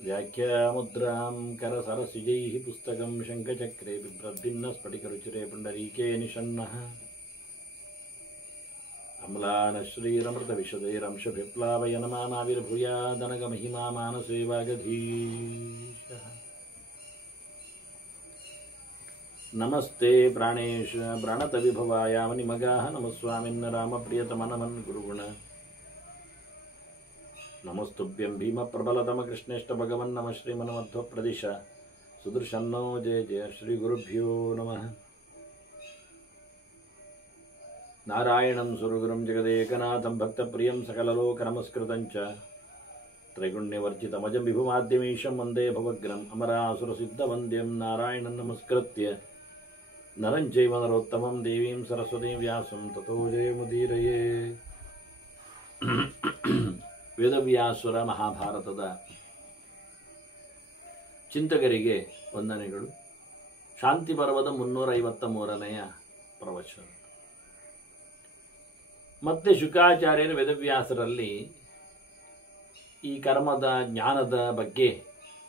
ವ್ಯಾಖ್ಯಾಮುದ್ರಾಂ ಕರಸರಸಿಜೈಃ ಪುಸ್ತಕಂ ಶಂಖಚಕ್ರೆ ಬಿಭ್ರದ್ಭಿನ್ನ ಸ್ಫಟಿಕರುಚಿರೆ ಪುಂಡರೀಕೆ ನಿಷನ್ನಃ ಅಮ್ಲಾನಶ್ರೀರಮೃತವಿಶದೈರಂಶಭಿಪ್ಲಾವಯನಮಾನಾವಿರ್ಭೂಯಾದನಗಮಹಿಮಾ ಮಾನಸೇ ವಾಗಧೀಶಃ. ನಮಸ್ತೆ ಪ್ರಾಣೇಶ ಪ್ರಾಣತವಿಭವಾಯ ಮನಿಮಗಾಃ ನಮಸ್ವಾಮಿನ್ನ ರಾಮಪ್ರಿಯತಮನಮನ್ ಗುರುಗುಣ ನಮಸ್ತುಭ್ಯಂ ಭೀಮಪ್ರಬಲತಮ ಕೃಷ್ಣೇಷ್ಟ ಭಗವನ್ ನಮ ಶ್ರೀಮನ್ಮಧ್ವ ಪ್ರದಿಶ ಸುದರ್ಶನ್ನೋ ಜಯ ಜಯ ಶ್ರೀ ಗುರುಭ್ಯೋ ನಮಃ. ನಾರಾಯಣಂ ಸುರಗುರುಂ ಜಗದೇಕನಾಥಂ ಭಕ್ತಪ್ರಿಯಂ ಸಕಲಲೋಕನಮಸ್ಕೃತಂ ಚ ತ್ರೈಗುಣ್ಯವರ್ಜಿತಮಜಂ ವಿಭುಮಾದ್ಯಮೀಶಂ ವಂದೇ ಭವಗ್ರಂ ಅಮರಾಸುರಸಿದ್ಧವಂದ್ಯಂ ನಾರಾಯಣಂ ನಮಸ್ಕೃತ್ಯ ನರಂ ಚೈವ ನರೋತ್ತಮಂ ದೇವೀಂ ಸರಸ್ವತೀಂ ವ್ಯಾಸಂ ತಥೋ ಜಯಮುದೀರಯೇ. ವೇದವ್ಯಾಸುರ ಮಹಾಭಾರತದ ಚಿಂತಕರಿಗೆ ವಂದನೆಗಳು. ಶಾಂತಿ ಪರ್ವದ 353ನೆಯ ಪ್ರವಚನ. ಮತ್ತೆ ಶುಕಾಚಾರ್ಯರ ವೇದವ್ಯಾಸರಲ್ಲಿ ಈ ಕರ್ಮದ ಜ್ಞಾನದ ಬಗ್ಗೆ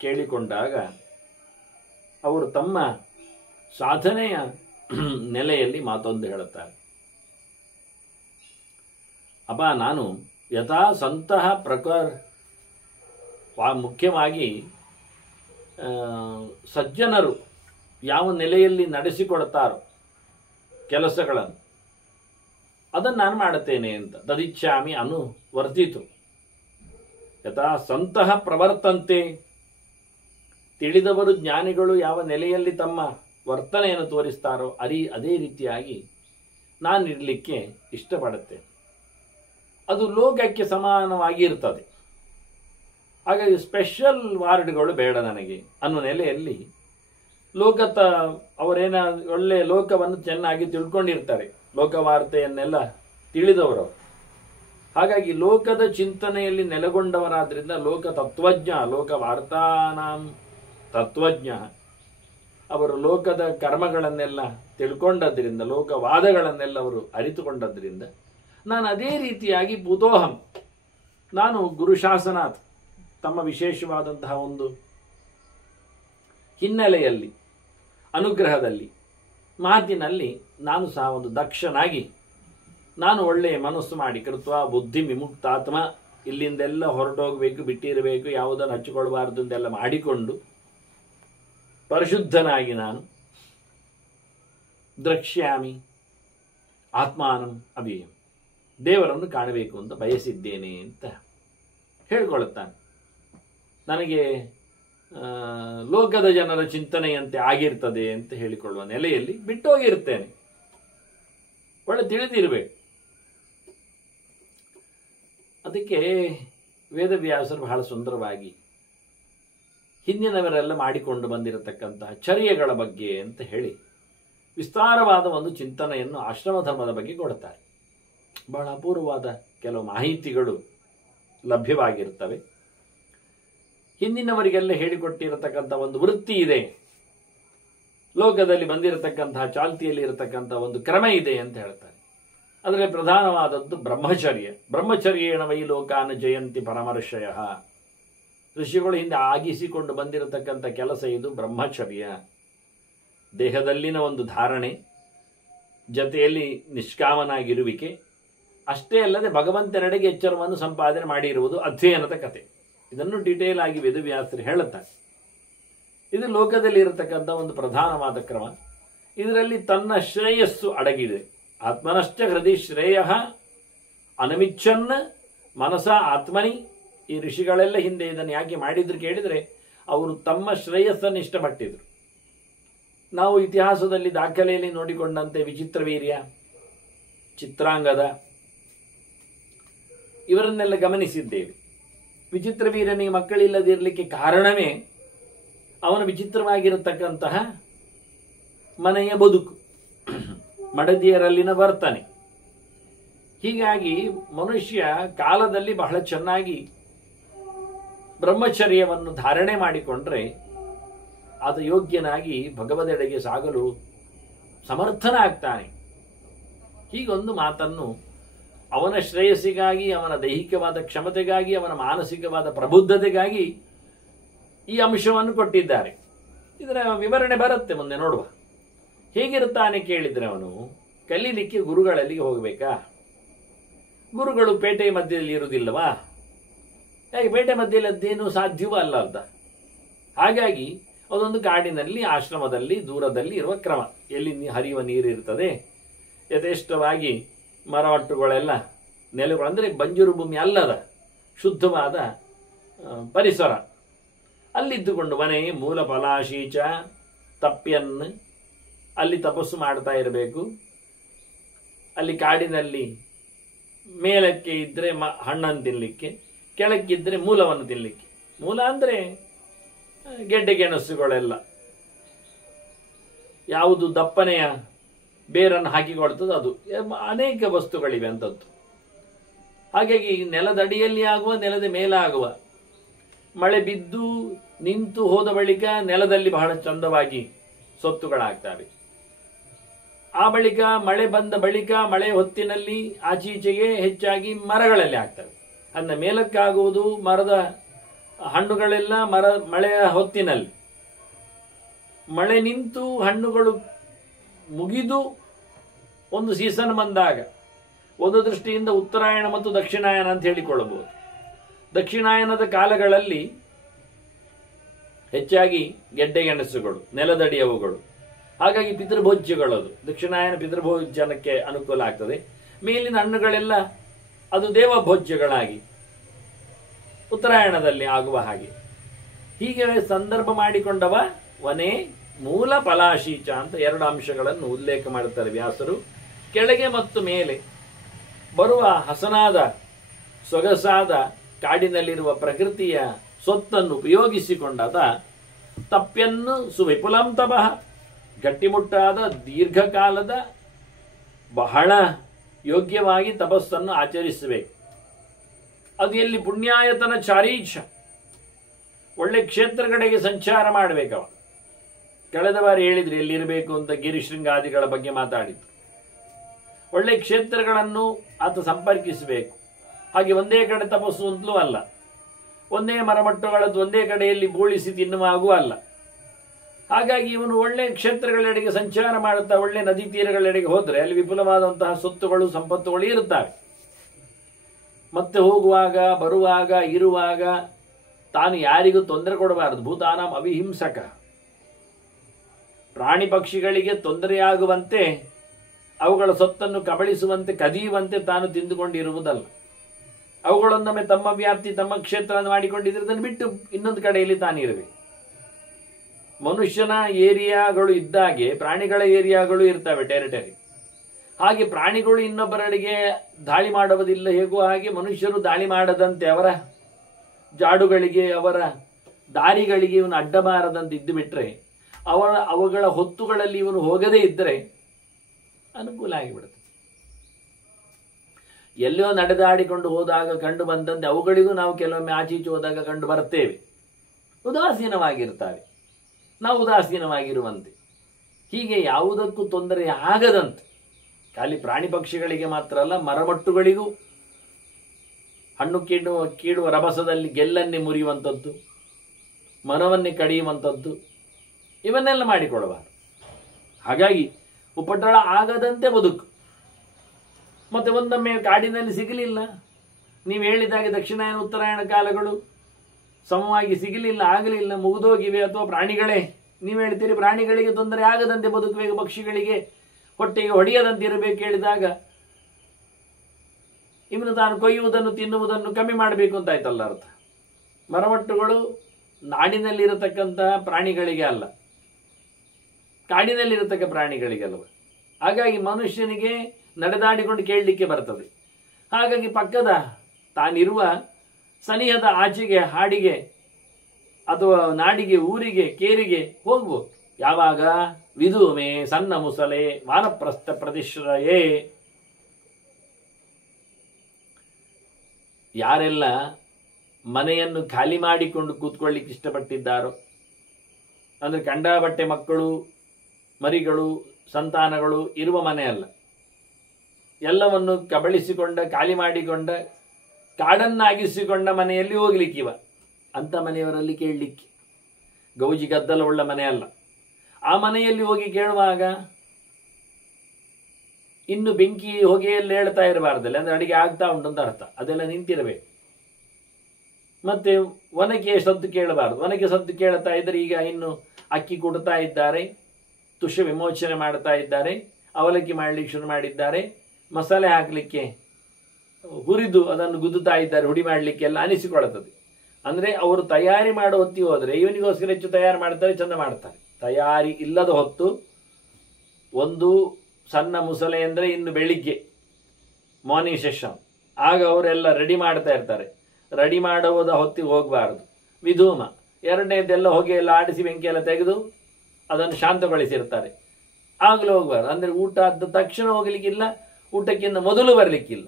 ಕೇಳಿಕೊಂಡಾಗ ಅವರು ತಮ್ಮ ಸಾಧನೆಯ ನೆಲೆಯಲ್ಲಿ ಮಾತೊಂದು ಹೇಳುತ್ತಾರೆ. ಅಪ್ಪ, ನಾನು ಯಥಾ ಸಂತಹ ಮುಖ್ಯವಾಗಿ ಸಜ್ಜನರು ಯಾವ ನೆಲೆಯಲ್ಲಿ ನಡೆಸಿಕೊಡ್ತಾರೋ ಕೆಲಸಗಳನ್ನು ಅದನ್ನು ನಾನು ಮಾಡುತ್ತೇನೆ ಅಂತ. ತದಿಚ್ಛಾಮಿ ಅನುವರ್ತಿತು ಯಥಾ ಸಂತಹ ಪ್ರವರ್ತಂತೆ. ತಿಳಿದವರು ಜ್ಞಾನಿಗಳು ಯಾವ ನೆಲೆಯಲ್ಲಿ ತಮ್ಮ ವರ್ತನೆಯನ್ನು ತೋರಿಸ್ತಾರೋ ಅದೇ ರೀತಿಯಾಗಿ ನಾನು ಇರಲಿಕ್ಕೆ ಇಷ್ಟಪಡುತ್ತೇನೆ. ಅದು ಲೋಕಕ್ಕೆ ಸಮಾನವಾಗಿ ಇರ್ತದೆ. ಹಾಗಾಗಿ ಸ್ಪೆಷಲ್ ವಾರ್ಡ್ಗಳು ಬೇಡ ನನಗೆ ಅನ್ನೋ ನೆಲೆಯಲ್ಲಿ ಅವರೇನ ಒಳ್ಳೆ ಲೋಕವನ್ನು ಚೆನ್ನಾಗಿ ತಿಳ್ಕೊಂಡಿರ್ತಾರೆ, ಲೋಕವಾರ್ತೆಯನ್ನೆಲ್ಲ ತಿಳಿದವರು. ಹಾಗಾಗಿ ಲೋಕದ ಚಿಂತನೆಯಲ್ಲಿ ನೆಲೆಗೊಂಡವರಾದ್ರಿಂದ ಲೋಕ ತತ್ವಜ್ಞ, ಲೋಕವಾರ್ತಾನಾಂ ತತ್ವಜ್ಞ. ಅವರು ಲೋಕದ ಕರ್ಮಗಳನ್ನೆಲ್ಲ ತಿಳ್ಕೊಂಡದ್ರಿಂದ, ಲೋಕವಾದಗಳನ್ನೆಲ್ಲ ಅವರು ಅರಿತುಕೊಂಡದ್ರಿಂದ ನಾನು ಅದೇ ರೀತಿಯಾಗಿ ಭೂತೋಹಂ, ನಾನು ಗುರುಶಾಸನಾತ್, ತಮ್ಮ ವಿಶೇಷವಾದಂತಹ ಒಂದು ಹಿನ್ನೆಲೆಯಲ್ಲಿ, ಅನುಗ್ರಹದಲ್ಲಿ, ಮಾತಿನಲ್ಲಿ ನಾನು ಸಹ ಒಂದು ದಕ್ಷನಾಗಿ, ನಾನು ಒಳ್ಳೆಯ ಮನಸ್ಸು ಮಾಡಿ ಕೃತ್ವ ಬುದ್ಧಿ ವಿಮುಕ್ತಾತ್ಮ, ಇಲ್ಲಿಂದೆಲ್ಲ ಹೊರಟೋಗಬೇಕು, ಬಿಟ್ಟಿರಬೇಕು, ಯಾವುದನ್ನು ಹಚ್ಚಿಕೊಳ್ಬಾರ್ದು ಅಂತೆಲ್ಲ ಮಾಡಿಕೊಂಡು ಪರಿಶುದ್ಧನಾಗಿ ನಾನು ದ್ರಕ್ಷ್ಯಾಮಿ ಆತ್ಮಾನಂ ಅವ್ಯಯಂ, ದೇವರನ್ನು ಕಾಣಬೇಕು ಅಂತ ಬಯಸಿದ್ದೇನೆ ಅಂತ ಹೇಳ್ಕೊಳ್ಳುತ್ತಾನೆ. ನನಗೆ ಲೋಕದ ಜನರ ಚಿಂತನೆಯಂತೆ ಆಗಿರ್ತದೆ ಅಂತ ಹೇಳಿಕೊಳ್ಳುವ ನೆಲೆಯಲ್ಲಿ ಬಿಟ್ಟೋಗಿರ್ತೇನೆ. ಒಳ್ಳೆ ತಿಳಿದಿರಬೇಕು. ಅದಕ್ಕೆ ವೇದವ್ಯಾಸರು ಬಹಳ ಸುಂದರವಾಗಿ ಹಿಂದಿನವರೆಲ್ಲ ಮಾಡಿಕೊಂಡು ಬಂದಿರತಕ್ಕಂತಹ ಚರ್ಯೆಗಳ ಬಗ್ಗೆ ಅಂತ ಹೇಳಿ ವಿಸ್ತಾರವಾದ ಒಂದು ಚಿಂತನೆಯನ್ನು ಆಶ್ರಮ ಧರ್ಮದ ಬಗ್ಗೆ ಕೊಡ್ತಾರೆ. ಬಹಳ ಅಪೂರ್ವವಾದ ಕೆಲವು ಮಾಹಿತಿಗಳು ಲಭ್ಯವಾಗಿರ್ತವೆ. ಹಿಂದಿನವರಿಗೆಲ್ಲ ಹೇಳಿಕೊಟ್ಟಿರತಕ್ಕಂಥ ಒಂದು ವೃತ್ತಿ ಇದೆ, ಲೋಕದಲ್ಲಿ ಬಂದಿರತಕ್ಕಂತಹ ಚಾಲ್ತಿಯಲ್ಲಿ ಇರತಕ್ಕಂಥ ಒಂದು ಕ್ರಮ ಇದೆ ಅಂತ ಹೇಳ್ತಾರೆ. ಅದರಲ್ಲಿ ಪ್ರಧಾನವಾದದ್ದು ಬ್ರಹ್ಮಚರ್ಯ. ಬ್ರಹ್ಮಚರ್ಯೇಣ ವೈ ಲೋಕಾನ ಜಯಂತಿ ಪರಮರ್ಷಯ. ಋಷಿಗಳು ಹಿಂದೆ ಆಗಿಸಿಕೊಂಡು ಬಂದಿರತಕ್ಕಂಥ ಕೆಲಸ ಇದು ಬ್ರಹ್ಮಚರ್ಯ. ದೇಹದಲ್ಲಿನ ಒಂದು ಧಾರಣೆ, ಜೊತೆಯಲ್ಲಿ ನಿಷ್ಕಾಮನಾಗಿರುವಿಕೆ, ಅಷ್ಟೇ ಅಲ್ಲದೆ ಭಗವಂತನೆಡೆಗೆ ಎಚ್ಚರವನ್ನು ಸಂಪಾದನೆ ಮಾಡಿರುವುದು ಅಧ್ಯಯನದ ಕತೆ. ಇದನ್ನು ಡೀಟೇಲ್ ಆಗಿ ವೇದವ್ಯಾಸರು ಹೇಳುತ್ತಾರೆ. ಇದು ಲೋಕದಲ್ಲಿ ಇರತಕ್ಕಂಥ ಒಂದು ಪ್ರಧಾನವಾದ ಕ್ರಮ. ಇದರಲ್ಲಿ ತನ್ನ ಶ್ರೇಯಸ್ಸು ಅಡಗಿದೆ. ಆತ್ಮನಶ್ಚ ಹೃದಯ ಶ್ರೇಯ ಅನಮಿಚ್ಛನ್ ಮನಸ ಆತ್ಮನಿ. ಈ ಋಷಿಗಳೆಲ್ಲ ಹಿಂದೆ ಇದನ್ನು ಯಾಕೆ ಮಾಡಿದ್ರು ಕೇಳಿದರೆ, ಅವರು ತಮ್ಮ ಶ್ರೇಯಸ್ಸನ್ನು ಇಷ್ಟಪಟ್ಟಿದ್ರು. ನಾವು ಇತಿಹಾಸದಲ್ಲಿ ದಾಖಲೆಯಲ್ಲಿ ನೋಡಿಕೊಂಡಂತೆ ವಿಚಿತ್ರವೀರ್ಯ, ಚಿತ್ರಾಂಗದ, ಇವರನ್ನೆಲ್ಲ ಗಮನಿಸಿದ್ದೇವೆ. ವಿಚಿತ್ರವೀರ್ಯನಿಗೆ ಮಕ್ಕಳಿಲ್ಲದಿರಲಿಕ್ಕೆ ಕಾರಣವೇ ಅವನ ವಿಚಿತ್ರವಾಗಿರತಕ್ಕಂತಹ ಮನೆಯ ಬದುಕು, ಮಡದಿಯರಲ್ಲಿನ ವರ್ತನೆ. ಹೀಗಾಗಿ ಮನುಷ್ಯ ಕಾಲದಲ್ಲಿ ಬಹಳ ಚೆನ್ನಾಗಿ ಬ್ರಹ್ಮಚರ್ಯವನ್ನು ಧಾರಣೆ ಮಾಡಿಕೊಂಡ್ರೆ ಆತ ಯೋಗ್ಯನಾಗಿ ಭಗವದೆಡೆಗೆ ಸಾಗಲು ಸಮರ್ಥನಾಗ್ತಾನೆ. ಹೀಗೊಂದು ಮಾತನ್ನು ಅವನ ಶ್ರೇಯಸ್ಸಿಗಾಗಿ, ಅವನ ದೈಹಿಕವಾದ ಕ್ಷಮತೆಗಾಗಿ, ಅವನ ಮಾನಸಿಕವಾದ ಪ್ರಬುದ್ಧತೆಗಾಗಿ ಈ ಅಂಶವನ್ನು ಕೊಟ್ಟಿದ್ದಾರೆ. ಇದರ ವಿವರಣೆ ಬರುತ್ತೆ, ಮುಂದೆ ನೋಡುವ. ಹೇಗಿರುತ್ತಾನೆ ಕೇಳಿದರೆ, ಅವನು ಕಲೀಲಿಕ್ಕೆ ಗುರುಗಳಲ್ಲಿಗೆ ಹೋಗಬೇಕಾ? ಗುರುಗಳು ಪೇಟೆ ಮಧ್ಯದಲ್ಲಿ ಇರುವುದಿಲ್ಲವಾ? ಹಾಗೆ ಪೇಟೆ ಮಧ್ಯದಲ್ಲಿ ಅದೇನು ಸಾಧ್ಯವೂ ಅಲ್ಲ ಅಂತ. ಹಾಗಾಗಿ ಅದೊಂದು ಕಾಡಿನಲ್ಲಿ, ಆಶ್ರಮದಲ್ಲಿ, ದೂರದಲ್ಲಿ ಇರುವ ಕ್ರಮ. ಎಲ್ಲಿ ಹರಿಯುವ ನೀರು ಇರ್ತದೆ, ಯಥೇಷ್ಟವಾಗಿ ಮರವಟ್ಟುಗಳೆಲ್ಲ ನೆಲೆಗಳು, ಅಂದರೆ ಬಂಜರು ಭೂಮಿ ಅಲ್ಲದ ಶುದ್ಧವಾದ ಪರಿಸರ. ಅಲ್ಲಿದ್ದುಕೊಂಡು ಮನೆ ಮೂಲ ಫಲಾಶೀಚ ತಪ್ಪಿಯನ್ನು ಅಲ್ಲಿ ತಪಸ್ಸು ಮಾಡ್ತಾ ಇರಬೇಕು. ಅಲ್ಲಿ ಕಾಡಿನಲ್ಲಿ ಮೇಲಕ್ಕೆ ಇದ್ದರೆ ಹಣ್ಣನ್ನು ತಿನ್ನಲಿಕ್ಕೆ, ಕೆಳಕ್ಕಿದ್ದರೆ ಮೂಲವನ್ನು ತಿನ್ನಲಿಕ್ಕೆ. ಮೂಲ ಅಂದರೆ ಗೆಡ್ಡೆ ಗೆಣಸುಗಳೆಲ್ಲ, ಯಾವುದು ದಪ್ಪನೆಯ ಬೇರನ್ನು ಹಾಕಿಕೊಳ್ತದೆ ಅದು. ಅನೇಕ ವಸ್ತುಗಳಿವೆ ಅಂಥದ್ದು. ಹಾಗಾಗಿ ನೆಲದಡಿಯಲ್ಲಿ ಆಗುವ, ನೆಲದ ಮೇಲೆ ಆಗುವ, ಮಳೆ ಬಿದ್ದು ನಿಂತು ಹೋದ ಬಳಿಕ ನೆಲದಲ್ಲಿ ಬಹಳ ಚಂದವಾಗಿ ಸೊತ್ತುಗಳಾಗ್ತವೆ. ಆ ಬಳಿಕ ಮಳೆ ಬಂದ ಬಳಿಕ ಮಳೆ ಹೊತ್ತಿನಲ್ಲಿ ಆಚೀಚೆಗೆ ಹೆಚ್ಚಾಗಿ ಮರಗಳಲ್ಲಿ ಆಗ್ತವೆ. ಅದನ್ನ ಮೇಲಕ್ಕಾಗುವುದು ಮರದ ಹಣ್ಣುಗಳೆಲ್ಲ ಮಳೆಯ ಹೊತ್ತಿನಲ್ಲಿ. ಮಳೆ ನಿಂತು ಹಣ್ಣುಗಳು ಮುಗಿದು ಒಂದು ಸೀಸನ್ ಬಂದಾಗ, ಒಂದು ದೃಷ್ಟಿಯಿಂದ ಉತ್ತರಾಯಣ ಮತ್ತು ದಕ್ಷಿಣಾಯನ ಅಂತ ಹೇಳಿಕೊಳ್ಳಬಹುದು. ದಕ್ಷಿಣಾಯನದ ಕಾಲಗಳಲ್ಲಿ ಹೆಚ್ಚಾಗಿ ಗೆಡ್ಡೆ ಗೆಣಸುಗಳು, ನೆಲದಡಿಯವುಗಳು, ಹಾಗಾಗಿ ಪಿತೃಭೋಜ್ಯಗಳದು. ದಕ್ಷಿಣಾಯನ ಪಿತೃಭೋಜ್ಯನಕ್ಕೆ ಅನುಕೂಲ ಆಗ್ತದೆ. ಮೇಲಿನ ಹಣ್ಣುಗಳೆಲ್ಲ ಅದು ದೇವಭೋಜ್ಯಗಳಾಗಿ ಉತ್ತರಾಯಣದಲ್ಲಿ ಆಗುವ ಹಾಗೆ. ಹೀಗೆ ಸಂದರ್ಭ ಮಾಡಿಕೊಂಡವ ವನೇ ಮೂಲ ಫಲಾಶೀಚ ಅಂತ ಎರಡು ಅಂಶಗಳನ್ನು ಉಲ್ಲೇಖ ಮಾಡುತ್ತಾರೆ ವ್ಯಾಸರು. ಕೆಳಗೆ ಮತ್ತು ಮೇಲೆ ಬರುವ ಹಸನಾದ ಸೊಗಸಾದ ಕಾಡಿನಲ್ಲಿರುವ ಪ್ರಕೃತಿಯ ಸೊತ್ತನ್ನು ಉಪಯೋಗಿಸಿಕೊಂಡಾದ ತಪ್ಯನ್ನು ಸುವಿಪುಲಂ ತಪಃ, ಗಟ್ಟಿಮುಟ್ಟಾದ ದೀರ್ಘಕಾಲದ ಬಹಳ ಯೋಗ್ಯವಾಗಿ ತಪಸ್ಸನ್ನು ಆಚರಿಸಬೇಕು. ಅದು ಎಲ್ಲಿ ಪುಣ್ಯಾಯತನ ಚಾರೀಚ, ಒಳ್ಳೆ ಕ್ಷೇತ್ರಗಳಿಗೆ ಸಂಚಾರ ಮಾಡಬೇಕವ. ಕಳೆದ ಬಾರಿ ಹೇಳಿದ್ರಿ ಎಲ್ಲಿರಬೇಕು ಅಂತ, ಗಿರಿಶೃಂಗಾದಿಗಳ ಬಗ್ಗೆ ಮಾತಾಡಿದ್ರು. ಒಳ್ಳೆ ಕ್ಷೇತ್ರಗಳನ್ನು ಆತ ಸಂಪರ್ಕಿಸಬೇಕು. ಹಾಗೆ ಒಂದೇ ಕಡೆ ತಪಸ್ಸು ಅಂತಲೂ ಅಲ್ಲ, ಒಂದೇ ಮರಮಟ್ಟುಗಳದ್ದು ಒಂದೇ ಕಡೆಯಲ್ಲಿ ಬೋಳಿಸಿ ತಿನ್ನುವಾಗೂ ಅಲ್ಲ. ಹಾಗಾಗಿ ಇವನು ಒಳ್ಳೆ ಕ್ಷೇತ್ರಗಳೆಡೆಗೆ ಸಂಚಾರ ಮಾಡುತ್ತಾ ಒಳ್ಳೆ ನದಿ ತೀರಗಳೆಡೆಗೆ ಹೋದರೆ ಅಲ್ಲಿ ವಿಪುಲವಾದಂತಹ ಸೊತ್ತುಗಳು ಸಂಪತ್ತುಗಳು ಇರುತ್ತವೆ. ಮತ್ತೆ ಹೋಗುವಾಗ ಬರುವಾಗ ಇರುವಾಗ ತಾನು ಯಾರಿಗೂ ತೊಂದರೆ ಕೊಡಬಾರದು. ಭೂತಾನಾಂ ಅವಿಹಿಂಸಕ, ಪ್ರಾಣಿ ಪಕ್ಷಿಗಳಿಗೆ ತೊಂದರೆಯಾಗುವಂತೆ, ಅವುಗಳ ಸೊತ್ತನ್ನು ಕಬಳಿಸುವಂತೆ, ಕದಿಯುವಂತೆ ತಾನು ತಿಂದುಕೊಂಡಿರುವುದಲ್ಲ. ಅವುಗಳೊಂದೊಮ್ಮೆ ತಮ್ಮ ವ್ಯಾಪ್ತಿ ತಮ್ಮ ಕ್ಷೇತ್ರ ಮಾಡಿಕೊಂಡಿದ್ರೆ ಅದನ್ನು ಬಿಟ್ಟು ಇನ್ನೊಂದು ಕಡೆಯಲ್ಲಿ ತಾನಿರಬೇಕು. ಮನುಷ್ಯನ ಏರಿಯಾಗಳು ಇದ್ದಾಗೆ ಪ್ರಾಣಿಗಳ ಏರಿಯಾಗಳು ಇರ್ತವೆ, ಟೆರಿಟರಿ. ಹಾಗೆ ಪ್ರಾಣಿಗಳು ಇನ್ನೊಬ್ಬರಡೆಗೆ ದಾಳಿ ಮಾಡುವುದಿಲ್ಲ ಹೇಗೋ ಹಾಗೆ ಮನುಷ್ಯರು ದಾಳಿ ಮಾಡದಂತೆ ಅವರ ಜಾಡುಗಳಿಗೆ ಅವರ ದಾರಿಗಳಿಗೆ ಇವನು ಅಡ್ಡಬಾರದಂತೆ ಇದ್ದು ಬಿಟ್ರೆ, ಅವುಗಳ ಹೊತ್ತುಗಳಲ್ಲಿ ಇವನು ಹೋಗದೇ ಇದ್ದರೆ ಅನುಕೂಲ ಆಗಿಬಿಡುತ್ತೆ. ಎಲ್ಲೋ ನಡೆದಾಡಿಕೊಂಡು ಹೋದಾಗ ಕಂಡು ಬಂದಂತೆ ಅವುಗಳಿಗೂ ನಾವು ಕೆಲವೊಮ್ಮೆ ಆಚೀಚೆ ಹೋದಾಗ ಕಂಡು ಬರ್ತೇವೆ. ಉದಾಸೀನವಾಗಿರ್ತಾರೆ, ನಾವು ಉದಾಸೀನವಾಗಿರುವಂತೆ. ಹೀಗೆ ಯಾವುದಕ್ಕೂ ತೊಂದರೆ ಆಗದಂತೆ, ಖಾಲಿ ಪ್ರಾಣಿ ಪಕ್ಷಿಗಳಿಗೆ ಮಾತ್ರ ಅಲ್ಲ, ಮರಮಟ್ಟುಗಳಿಗೂ ಹಣ್ಣು ಕೀಡುವ ರಭಸದಲ್ಲಿ ಗೆಲ್ಲನ್ನೇ ಮುರಿಯುವಂಥದ್ದು, ಮನವನ್ನೇ ಕಡಿಯುವಂಥದ್ದು, ಇವನ್ನೆಲ್ಲ ಮಾಡಿಕೊಳ್ಳಬಾರದು. ಹಾಗಾಗಿ ಉಪಟಳ ಆಗದಂತೆ ಬದುಕು. ಮತ್ತೆ ಒಂದೊಮ್ಮೆ ಕಾಡಿನಲ್ಲಿ ಸಿಗಲಿಲ್ಲ, ನೀವು ಹೇಳಿದಾಗೆ ದಕ್ಷಿಣಾಯನ ಉತ್ತರಾಯಣ ಕಾಲಗಳು ಸಮವಾಗಿ ಸಿಗಲಿಲ್ಲ, ಆಗಲಿಲ್ಲ, ಮುಗಿದೋಗಿವೆ, ಅಥವಾ ಪ್ರಾಣಿಗಳೇ, ನೀವು ಹೇಳ್ತೀರಿ ಪ್ರಾಣಿಗಳಿಗೆ ತೊಂದರೆ ಆಗದಂತೆ ಬದುಕಬೇಕು, ಪಕ್ಷಿಗಳಿಗೆ ಹೊಟ್ಟೆಗೆ ಹೊಡೆಯದಂತೆ ಇರಬೇಕು ಹೇಳಿದಾಗ ಇವನು ತಾನು ಕೊಯ್ಯುವುದನ್ನು ತಿನ್ನುವುದನ್ನು ಕಮ್ಮಿ ಮಾಡಬೇಕು ಅಂತ ಆಯ್ತಲ್ಲ ಅರ್ಥ. ಮರಮಟ್ಟುಗಳು ನಾಡಿನಲ್ಲಿರತಕ್ಕಂತಹ ಪ್ರಾಣಿಗಳಿಗೆ ಅಲ್ಲ, ಕಾಡಿನಲ್ಲಿರತಕ್ಕ ಪ್ರಾಣಿಗಳಿಗಲ್ವ. ಹಾಗಾಗಿ ಮನುಷ್ಯನಿಗೆ ನಡೆದಾಡಿಕೊಂಡು ಕೇಳಲಿಕ್ಕೆ ಬರ್ತದೆ. ಹಾಗಾಗಿ ಪಕ್ಕದ ತಾನಿರುವ ಸನಿಹದ ಆಚೆಗೆ ಹಾಡಿಗೆ ಅಥವಾ ನಾಡಿಗೆ, ಊರಿಗೆ, ಕೇರಿಗೆ ಹೋಗ್ಬೋದು. ಯಾವಾಗ? ವಿಧುಮೆ ಸಣ್ಣ ಮುಸಲೆ ವಾನಪ್ರಸ್ಥ ಪ್ರತಿಶ್ರಯೇ. ಯಾರೆಲ್ಲ ಮನೆಯನ್ನು ಖಾಲಿ ಮಾಡಿಕೊಂಡು ಕೂತ್ಕೊಳ್ಳಿಕ್ಕೆ ಇಷ್ಟಪಟ್ಟಿದ್ದಾರೋ, ಅಂದರೆ ಕಂಡಾಬಟ್ಟೆ ಮಕ್ಕಳು, ಮರಿಗಳು, ಸಂತಾನಗಳು ಇರುವ ಮನೆ ಅಲ್ಲ, ಎಲ್ಲವನ್ನು ಕಬಳಿಸಿಕೊಂಡ, ಖಾಲಿ ಮಾಡಿಕೊಂಡ, ಕಾಡನ್ನಾಗಿಸಿಕೊಂಡ ಮನೆಯಲ್ಲಿ ಹೋಗ್ಲಿಕ್ಕಿವ. ಅಂಥ ಮನೆಯವರಲ್ಲಿ ಕೇಳಲಿಕ್ಕೆ, ಗೌಜಿ ಗದ್ದಲವುಳ್ಳ ಮನೆ ಅಲ್ಲ. ಆ ಮನೆಯಲ್ಲಿ ಹೋಗಿ ಕೇಳುವಾಗ ಇನ್ನು ಬೆಂಕಿ ಹೊಗೆಯಲ್ಲಿ ಹೇಳ್ತಾ ಇರಬಾರ್ದಲ್ಲ, ಅಂದರೆ ಅಡಿಗೆ ಆಗ್ತಾ ಉಂಟು ಅಂತ ಅರ್ಥ. ಅದೆಲ್ಲ ನಿಂತಿರಬೇಕು. ಮತ್ತೆ ಒನಕೆ ಸದ್ದು ಕೇಳಬಾರ್ದು. ಒನಕೆ ಸದ್ದು ಕೇಳ್ತಾ ಇದ್ರೆ ಈಗ ಇನ್ನು ಅಕ್ಕಿ ಕೊಡ್ತಾ ಇದ್ದಾರೆ, ತುಷ ವಿಮೋಚನೆ ಮಾಡ್ತಾ ಇದ್ದಾರೆ, ಅವಲಕ್ಕಿ ಮಾಡಲಿಕ್ಕೆ ಶುರು ಮಾಡಿದ್ದಾರೆ, ಮಸಾಲೆ ಹಾಕಲಿಕ್ಕೆ ಹುರಿದು ಅದನ್ನು ಗುದ್ದುತ್ತಾ ಇದ್ದಾರೆ, ಹುಡಿ ಮಾಡಲಿಕ್ಕೆಲ್ಲ ಅನಿಸಿಕೊಳ್ಳುತ್ತದೆ. ಅಂದರೆ ಅವರು ತಯಾರಿ ಮಾಡೋ ಹೊತ್ತಿಗೆ ಹೋದರೆ ಇವನಿಗೋಸ್ಕರ ಹೆಚ್ಚು ತಯಾರು ಮಾಡ್ತಾರೆ, ಚಂದ ಮಾಡ್ತಾರೆ. ತಯಾರಿ ಇಲ್ಲದ ಹೊತ್ತು ಒಂದು ಸಣ್ಣ ಮುಸಲೆ ಅಂದರೆ ಇನ್ನು ಬೆಳಿಗ್ಗೆ ಮಾರ್ನಿಂಗ್ ಸೆಷನ್, ಆಗ ಅವರೆಲ್ಲ ರೆಡಿ ಮಾಡ್ತಾ ಇರ್ತಾರೆ. ರೆಡಿ ಮಾಡುವುದ ಹೊತ್ತಿಗೆ ಹೋಗಬಾರ್ದು. ವಿಧೂಮ ಎರಡನೇದೆಲ್ಲ ಹೊಗೆಯೆಲ್ಲ ಆಡಿಸಿ ಬೆಂಕಿಯೆಲ್ಲ ತೆಗೆದು ಅದನ್ನು ಶಾಂತಗೊಳಿಸಿರ್ತಾರೆ. ಆಗಲೂ ಹೋಗಬಾರ್ದು. ಅಂದರೆ ಊಟ ಆದ ತಕ್ಷಣ ಹೋಗ್ಲಿಕ್ಕಿಲ್ಲ, ಊಟಕ್ಕಿಂತ ಮೊದಲು ಬರಲಿಕ್ಕಿಲ್ಲ,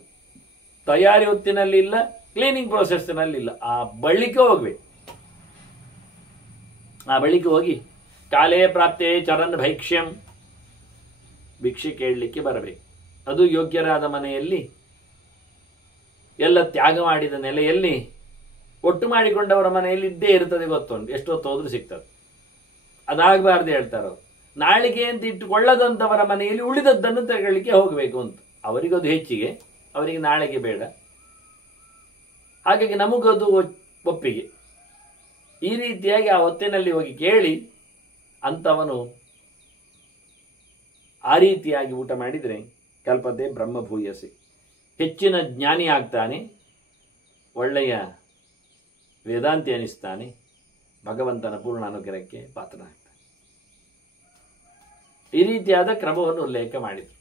ತಯಾರಿ ಹೊತ್ತಿನಲ್ಲಿ ಇಲ್ಲ, ಕ್ಲೀನಿಂಗ್ ಪ್ರೋಸೆಸ್ನಲ್ಲಿ ಇಲ್ಲ. ಆ ಬಳಿಕ ಹೋಗ್ಬೇಕು. ಆ ಬಳಿಕ ಹೋಗಿ ಕಾಲೇ ಪ್ರಾಪ್ತೇ ಚರನ್ ಭೈಕ್ಷ್ಯಂ, ಭಿಕ್ಷೆ ಕೇಳಲಿಕ್ಕೆ ಬರಬೇಕು. ಅದು ಯೋಗ್ಯರಾದ ಮನೆಯಲ್ಲಿ, ಎಲ್ಲ ತ್ಯಾಗ ಮಾಡಿದ ನೆಲೆಯಲ್ಲಿ, ಒಟ್ಟು ಮಾಡಿಕೊಂಡವರ ಮನೆಯಲ್ಲಿ ಇದ್ದೇ ಇರ್ತದೆ. ಗೊತ್ತುಂಟು, ಎಷ್ಟೊತ್ತು ಹೋದ್ರೂ ಸಿಗ್ತದೆ. ಅದಾಗಬಾರ್ದು ಹೇಳ್ತಾರೆ ಅವರು. ನಾಳಿಗೆ ಅಂತ ಇಟ್ಟುಕೊಳ್ಳದಂಥವರ ಮನೆಯಲ್ಲಿ ಉಳಿದದ್ದನ್ನು ತಗೊಳ್ಳಿಕ್ಕೆ ಹೋಗಬೇಕು ಅಂತ. ಅವರಿಗದು ಹೆಚ್ಚಿಗೆ, ಅವರಿಗೆ ನಾಳೆಗೆ ಬೇಡ. ಹಾಗಾಗಿ ನಮಗದು ಒಪ್ಪಿಗೆ. ಈ ರೀತಿಯಾಗಿ ಆ ಹೊತ್ತಿನಲ್ಲಿ ಹೋಗಿ ಕೇಳಿ ಅಂಥವನು ಆ ರೀತಿಯಾಗಿ ಊಟ ಮಾಡಿದರೆ ಕಲ್ಪತೆ ಬ್ರಹ್ಮಭೂಯಸಿ, ಹೆಚ್ಚಿನ ಜ್ಞಾನಿ ಆಗ್ತಾನೆ, ಒಳ್ಳೆಯ ವೇದಾಂತಿ ಅನಿಸ್ತಾನೆ, ಭಗವಂತನ ಪೂರ್ಣ ಅನುಗ್ರಹಕ್ಕೆ ಪಾತ್ರನಾಗ್ತಾನೆ. ಈ ರೀತಿಯಾದ ಕ್ರಮವನ್ನು ಉಲ್ಲೇಖ ಮಾಡಿದರು.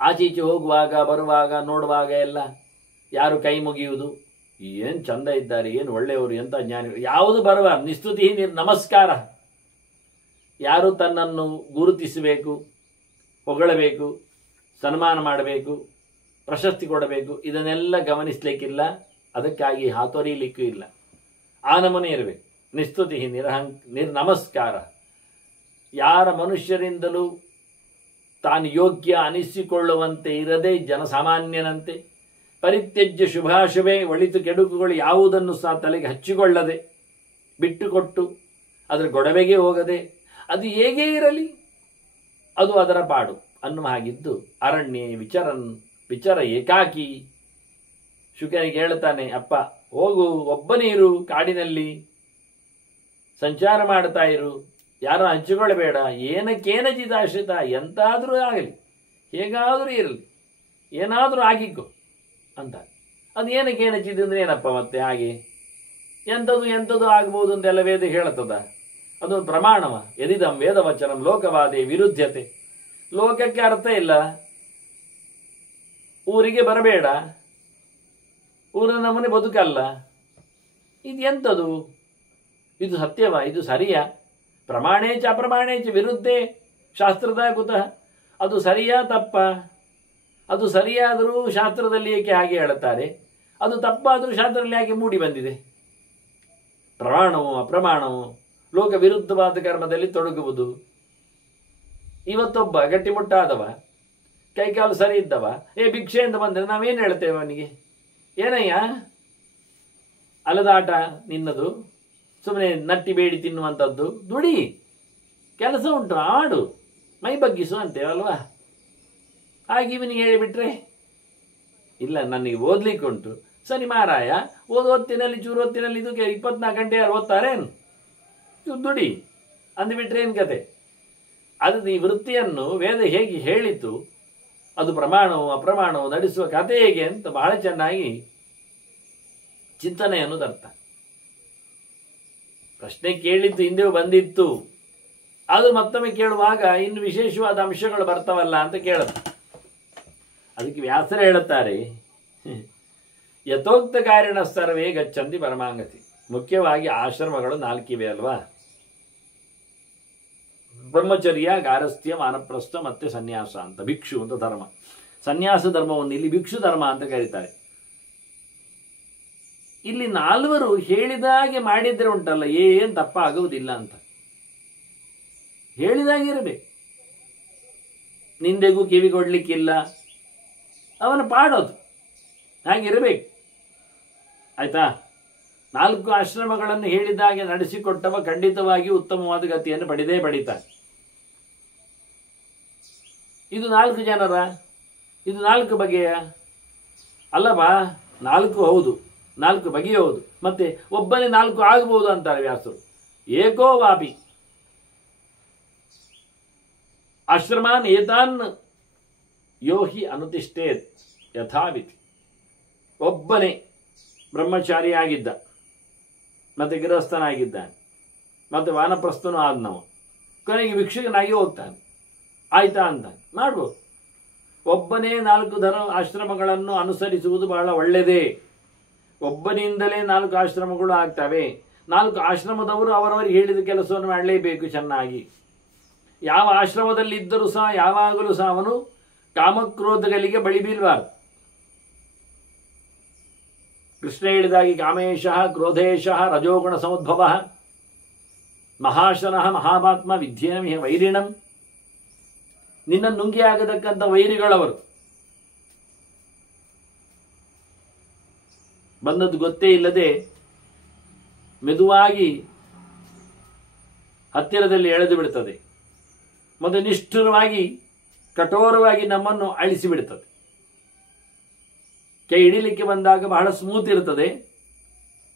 ಆಚೀಚೆ ಹೋಗುವಾಗ, ಬರುವಾಗ, ನೋಡುವಾಗ ಎಲ್ಲ ಯಾರು ಕೈ ಮುಗಿಯುವುದು, ಏನು ಚಂದ ಇದ್ದಾರೆ, ಏನು ಒಳ್ಳೆಯವರು, ಎಂಥ ಜ್ಞಾನಿಗಳು, ಯಾವುದು ಬರಬಾರ್ದು. ನಿಸ್ತುತಿ ನಮಸ್ಕಾರ. ಯಾರು ತನ್ನನ್ನು ಗುರುತಿಸಬೇಕು, ಹೊಗಳಬೇಕು, ಸನ್ಮಾನ ಮಾಡಬೇಕು, ಪ್ರಶಸ್ತಿ ಕೊಡಬೇಕು, ಇದನ್ನೆಲ್ಲ ಗಮನಿಸಲಿಕ್ಕಿಲ್ಲ. ಅದಕ್ಕಾಗಿ ಹಾತೊರೀಲಿಕ್ಕೂ ಇಲ್ಲ. ಆ ನಮೂನೆ ಇರಬೇಕು. ನಿಸ್ತುತಿ ನಿರ್ನಮಸ್ಕಾರ. ಯಾರ ಮನುಷ್ಯರಿಂದಲೂ ತಾನು ಯೋಗ್ಯ ಅನಿಸಿಕೊಳ್ಳುವಂತೆ ಇರದೆ ಜನಸಾಮಾನ್ಯನಂತೆ ಪರಿತ್ಯಜ್ಯ ಶುಭಾಶುಭೆ, ಒಳಿತು ಕೆಡುಕುಗಳು ಯಾವುದನ್ನು ಸಹ ತಲೆಗೆ ಹಚ್ಚಿಕೊಳ್ಳದೆ, ಬಿಟ್ಟುಕೊಟ್ಟು ಅದರ ಗೊಡವೆಗೆ ಹೋಗದೆ, ಅದು ಹೇಗೇ ಇರಲಿ ಅದು ಅದರ ಪಾಡು ಅನ್ನುವ ಹಾಗಿದ್ದು, ಅರಣ್ಯ ವಿಚರ ಏಕಾಕಿ. ಶುಕನಿಗೆ ಹೇಳ್ತಾನೆ, ಅಪ್ಪ ಹೋಗು, ಒಬ್ಬನೇ ಇರು, ಕಾಡಿನಲ್ಲಿ ಸಂಚಾರ ಮಾಡ್ತಾ ಇರು, ಯಾರು ಹಂಚಿಕೊಳ್ಳಬೇಡ, ಏನಕ್ಕೇನಜಿದಾಶ್ರಿತ, ಎಂತಾದರೂ ಆಗಲಿ, ಹೇಗಾದರೂ ಇರಲಿ, ಏನಾದರೂ ಆಗಿಕ್ಕೋ ಅಂತ. ಅದು ಏನಕ್ಕೇನಚಿದ್ದು ಅಂದರೆ ಏನಪ್ಪ ಮತ್ತೆ ಹಾಗೆ ಎಂಥದ್ದು ಆಗ್ಬೋದು ಅಂತೆಲ್ಲ ವೇದ ಹೇಳುತ್ತದ. ಅದೊಂದು ಪ್ರಮಾಣವ. ಯದಿದಂ ವೇದವಚನಂ ಲೋಕವಾದೇ ವಿರುದ್ಧತೆ. ಲೋಕಕ್ಕೆ ಅರ್ಥ ಇಲ್ಲ, ಊರಿಗೆ ಬರಬೇಡ, ಊರಿನ ನಮ್ಮನೆ ಬದುಕಲ್ಲ, ಇದು ಎಂಥದು, ಇದು ಸತ್ಯವ, ಇದು ಸರಿಯಾ, ಪ್ರಮಾಣೇಚ ಅಪ್ರಮಾಣೇಚ ವಿರುದ್ಧೇ ಶಾಸ್ತ್ರದ ಕುತಃ. ಅದು ಸರಿಯಾ ತಪ್ಪ? ಅದು ಸರಿಯಾದರೂ ಶಾಸ್ತ್ರದಲ್ಲಿ ಏಕೆ ಹಾಗೆ ಹೇಳುತ್ತಾರೆ, ಅದು ತಪ್ಪಾದರೂ ಶಾಸ್ತ್ರದಲ್ಲಿ ಯಾಕೆ ಮೂಡಿ ಬಂದಿದೆ? ಪ್ರಮಾಣವು ಅಪ್ರಮಾಣವು ಲೋಕ ವಿರುದ್ಧವಾದ ಕರ್ಮದಲ್ಲಿ ತೊಡಗುವುದು. ಇವತ್ತೊಬ್ಬ ಗಟ್ಟಿಮುಟ್ಟಾದವ, ಕೈಕಾಲು ಸರಿ ಇದ್ದವ, ಭಿಕ್ಷೆಯಿಂದ ಬಂದರೆ ನಾವೇನು ಹೇಳ್ತೇವೆ ಅವನಿಗೆ? ಏನಯ್ಯ ಅಲದಾಟ ನಿನ್ನದು, ಸುಮ್ಮನೆ ನಟ್ಟಿ ಬೇಡಿ ತಿನ್ನುವಂಥದ್ದು, ದುಡಿ, ಕೆಲಸ ಉಂಟು, ಆಡು, ಮೈ ಬಗ್ಗಿಸು ಅಂತೇವಲ್ವಾ? ಹಾಗೆ ಇವನಿಗೆ ಹೇಳಿಬಿಟ್ರೆ, ಇಲ್ಲ ನನಗೆ ಓದ್ಲಿಕ್ಕೆ ಉಂಟು, ಸರಿ ಮಾರಾಯ, ಹೊತ್ತಿನಲ್ಲಿ ಚೂರು ಹೊತ್ತಿನಲ್ಲಿ ಇದು 24 ಗಂಟೆ ಯಾರು ಓದ್ತಾರೇನು, ದುಡಿ ಅಂದುಬಿಟ್ರೆ ಏನು ಕತೆ? ಅದು ಈ ವೃತ್ತಿಯನ್ನು ವೇದ ಹೇಗೆ ಹೇಳಿತು, ಅದು ಪ್ರಮಾಣವು ಅಪ್ರಮಾಣವು ನಡೆಸುವ ಕಥೆ ಹೇಗೆ ಅಂತ ಬಹಳ ಚೆನ್ನಾಗಿ ಚಿಂತನೆಯನ್ನು ತರ್ತ. ಪ್ರಶ್ನೆ ಕೇಳಿದ್ದು ಹಿಂದೆಯೂ ಬಂದಿತ್ತು, ಆದರೂ ಮತ್ತೊಮ್ಮೆ ಕೇಳುವಾಗ ಇನ್ನು ವಿಶೇಷವಾದ ಅಂಶಗಳು ಬರ್ತಾವಲ್ಲ ಅಂತ ಕೇಳುತ್ತೆ. ಅದಕ್ಕೆ ವ್ಯಾಸರು ಹೇಳುತ್ತಾರೆ, ಯಥೋಕ್ತ ಕಾರಣ ಸರ್ವೇ ಗಚ್ಚಂತಿ ಪರಮಾಂಗತಿ. ಮುಖ್ಯವಾಗಿ ಆಶ್ರಮಗಳು 4 ಇವೆ ಅಲ್ವಾ? ಬ್ರಹ್ಮಚರ್ಯ, ಗಾರಸ್ಥ್ಯ, ವಾನಪ್ರಸ್ಥ ಮತ್ತೆ ಸನ್ಯಾಸ ಅಂತ. ಭಿಕ್ಷು ಅಂತ ಧರ್ಮ. ಸನ್ಯಾಸ ಧರ್ಮವನ್ನು ಇಲ್ಲಿ ಭಿಕ್ಷು ಧರ್ಮ ಅಂತ ಕರೀತಾರೆ. ಇಲ್ಲಿ 4 ಹೇಳಿದಾಗೆ ಮಾಡಿದ್ರೆ ಉಂಟಲ್ಲ, ಏನು ತಪ್ಪ ಆಗುವುದಿಲ್ಲ ಅಂತ ಹೇಳಿದಾಗೆ ಇರಬೇಕು. ನಿಂದೆಗೂ ಕಿವಿ ಕೊಡಲಿಕ್ಕಿಲ್ಲ, ಅವನು ಪಾಡೋದು ಹಾಗಿರಬೇಕು. ಆಯ್ತಾ? 4 ಆಶ್ರಮಗಳನ್ನು ಹೇಳಿದಾಗೆ ನಡೆಸಿಕೊಟ್ಟವ ಖಂಡಿತವಾಗಿಯೂ ಉತ್ತಮವಾದ ಗತಿಯನ್ನು ಪಡಿತಾನೆ. ಇದು 4 ಜನರ, ಇದು 4 ಬಗೆಯ ಅಲ್ಲವಾ? 4 ಹೌದು, 4 ಬಗೆಯ ಹೌದು. ಮತ್ತೆ ಒಬ್ಬನೇ 4 ಆಗಬಹುದು ಅಂತಾರೆ ವ್ಯಾಸರು. ಏಕೋ ವಾಪಿ ಆಶ್ರಮಾನ್ ಏತಾನ್ ಯೋಹಿ ಅನುತಿಷ್ಠೇತ್ ಯಥಾವಿತಿ. ಒಬ್ಬನೇ ಬ್ರಹ್ಮಚಾರಿಯಾಗಿದ್ದ, ಮತ್ತೆ ಗೃಹಸ್ಥನಾಗಿದ್ದಾನೆ, ಮತ್ತೆ ವಾನಪ್ರಸ್ಥನೂ ಆದ್ನವ, ಕೊನೆಗೆ ಭಿಕ್ಷುಕನಾಗಿ ಹೋಗ್ತಾನೆ. ಆಯ್ತಾ ಅಂತ ಮಾಡ್ಬೋದು. ಒಬ್ಬನೇ 4 ಆಶ್ರಮಗಳನ್ನು ಅನುಸರಿಸುವುದು ಬಹಳ ಒಳ್ಳೆಯದೇ. ಒಬ್ಬನಿಂದಲೇ 4 ಆಶ್ರಮಗಳು ಆಗ್ತವೆ. 4 ಆಶ್ರಮದವರು ಅವರವರಿಗೆ ಹೇಳಿದ ಕೆಲಸವನ್ನು ಮಾಡಲೇಬೇಕು ಚೆನ್ನಾಗಿ. ಯಾವ ಆಶ್ರಮದಲ್ಲಿ ಇದ್ದರೂ ಸಹ ಯಾವಾಗಲೂ ಸಹ ಅವನು ಕಾಮಕ್ರೋಧಗಳಿಗೆ ಬಳಿ ಬೀಳಬಾರದು. ಕೃಷ್ಣ ಹೇಳಿದಾಗಿ ಕಾಮೇಶಃ ಕ್ರೋಧೇಶಃ ರಜೋಗುಣ ಸಮುದ್ಭವ ಮಹಾಶನಃ ಮಹಾಪಾತ್ಮ ವಿದ್ಯೇನ ವೈರಿಣಂ. ನಿನ್ನ ನುಂಗಿ ಆಗತಕ್ಕಂಥ ವೈರಿಗಳವರು. ಬಂದದ್ದು ಗೊತ್ತೇ ಇಲ್ಲದೆ ಮೆದುವಾಗಿ ಹತ್ತಿರದಲ್ಲಿ ಎಳೆದು ಬಿಡುತ್ತದೆ, ಮತ್ತು ನಿಷ್ಠುರವಾಗಿ ಕಠೋರವಾಗಿ ನಮ್ಮನ್ನು ಅಳಿಸಿಬಿಡುತ್ತದೆ. ಕೈ ಹಿಡಿಲಿಕ್ಕೆ ಬಂದಾಗ ಬಹಳ ಸ್ಮೂತ್ ಇರುತ್ತದೆ,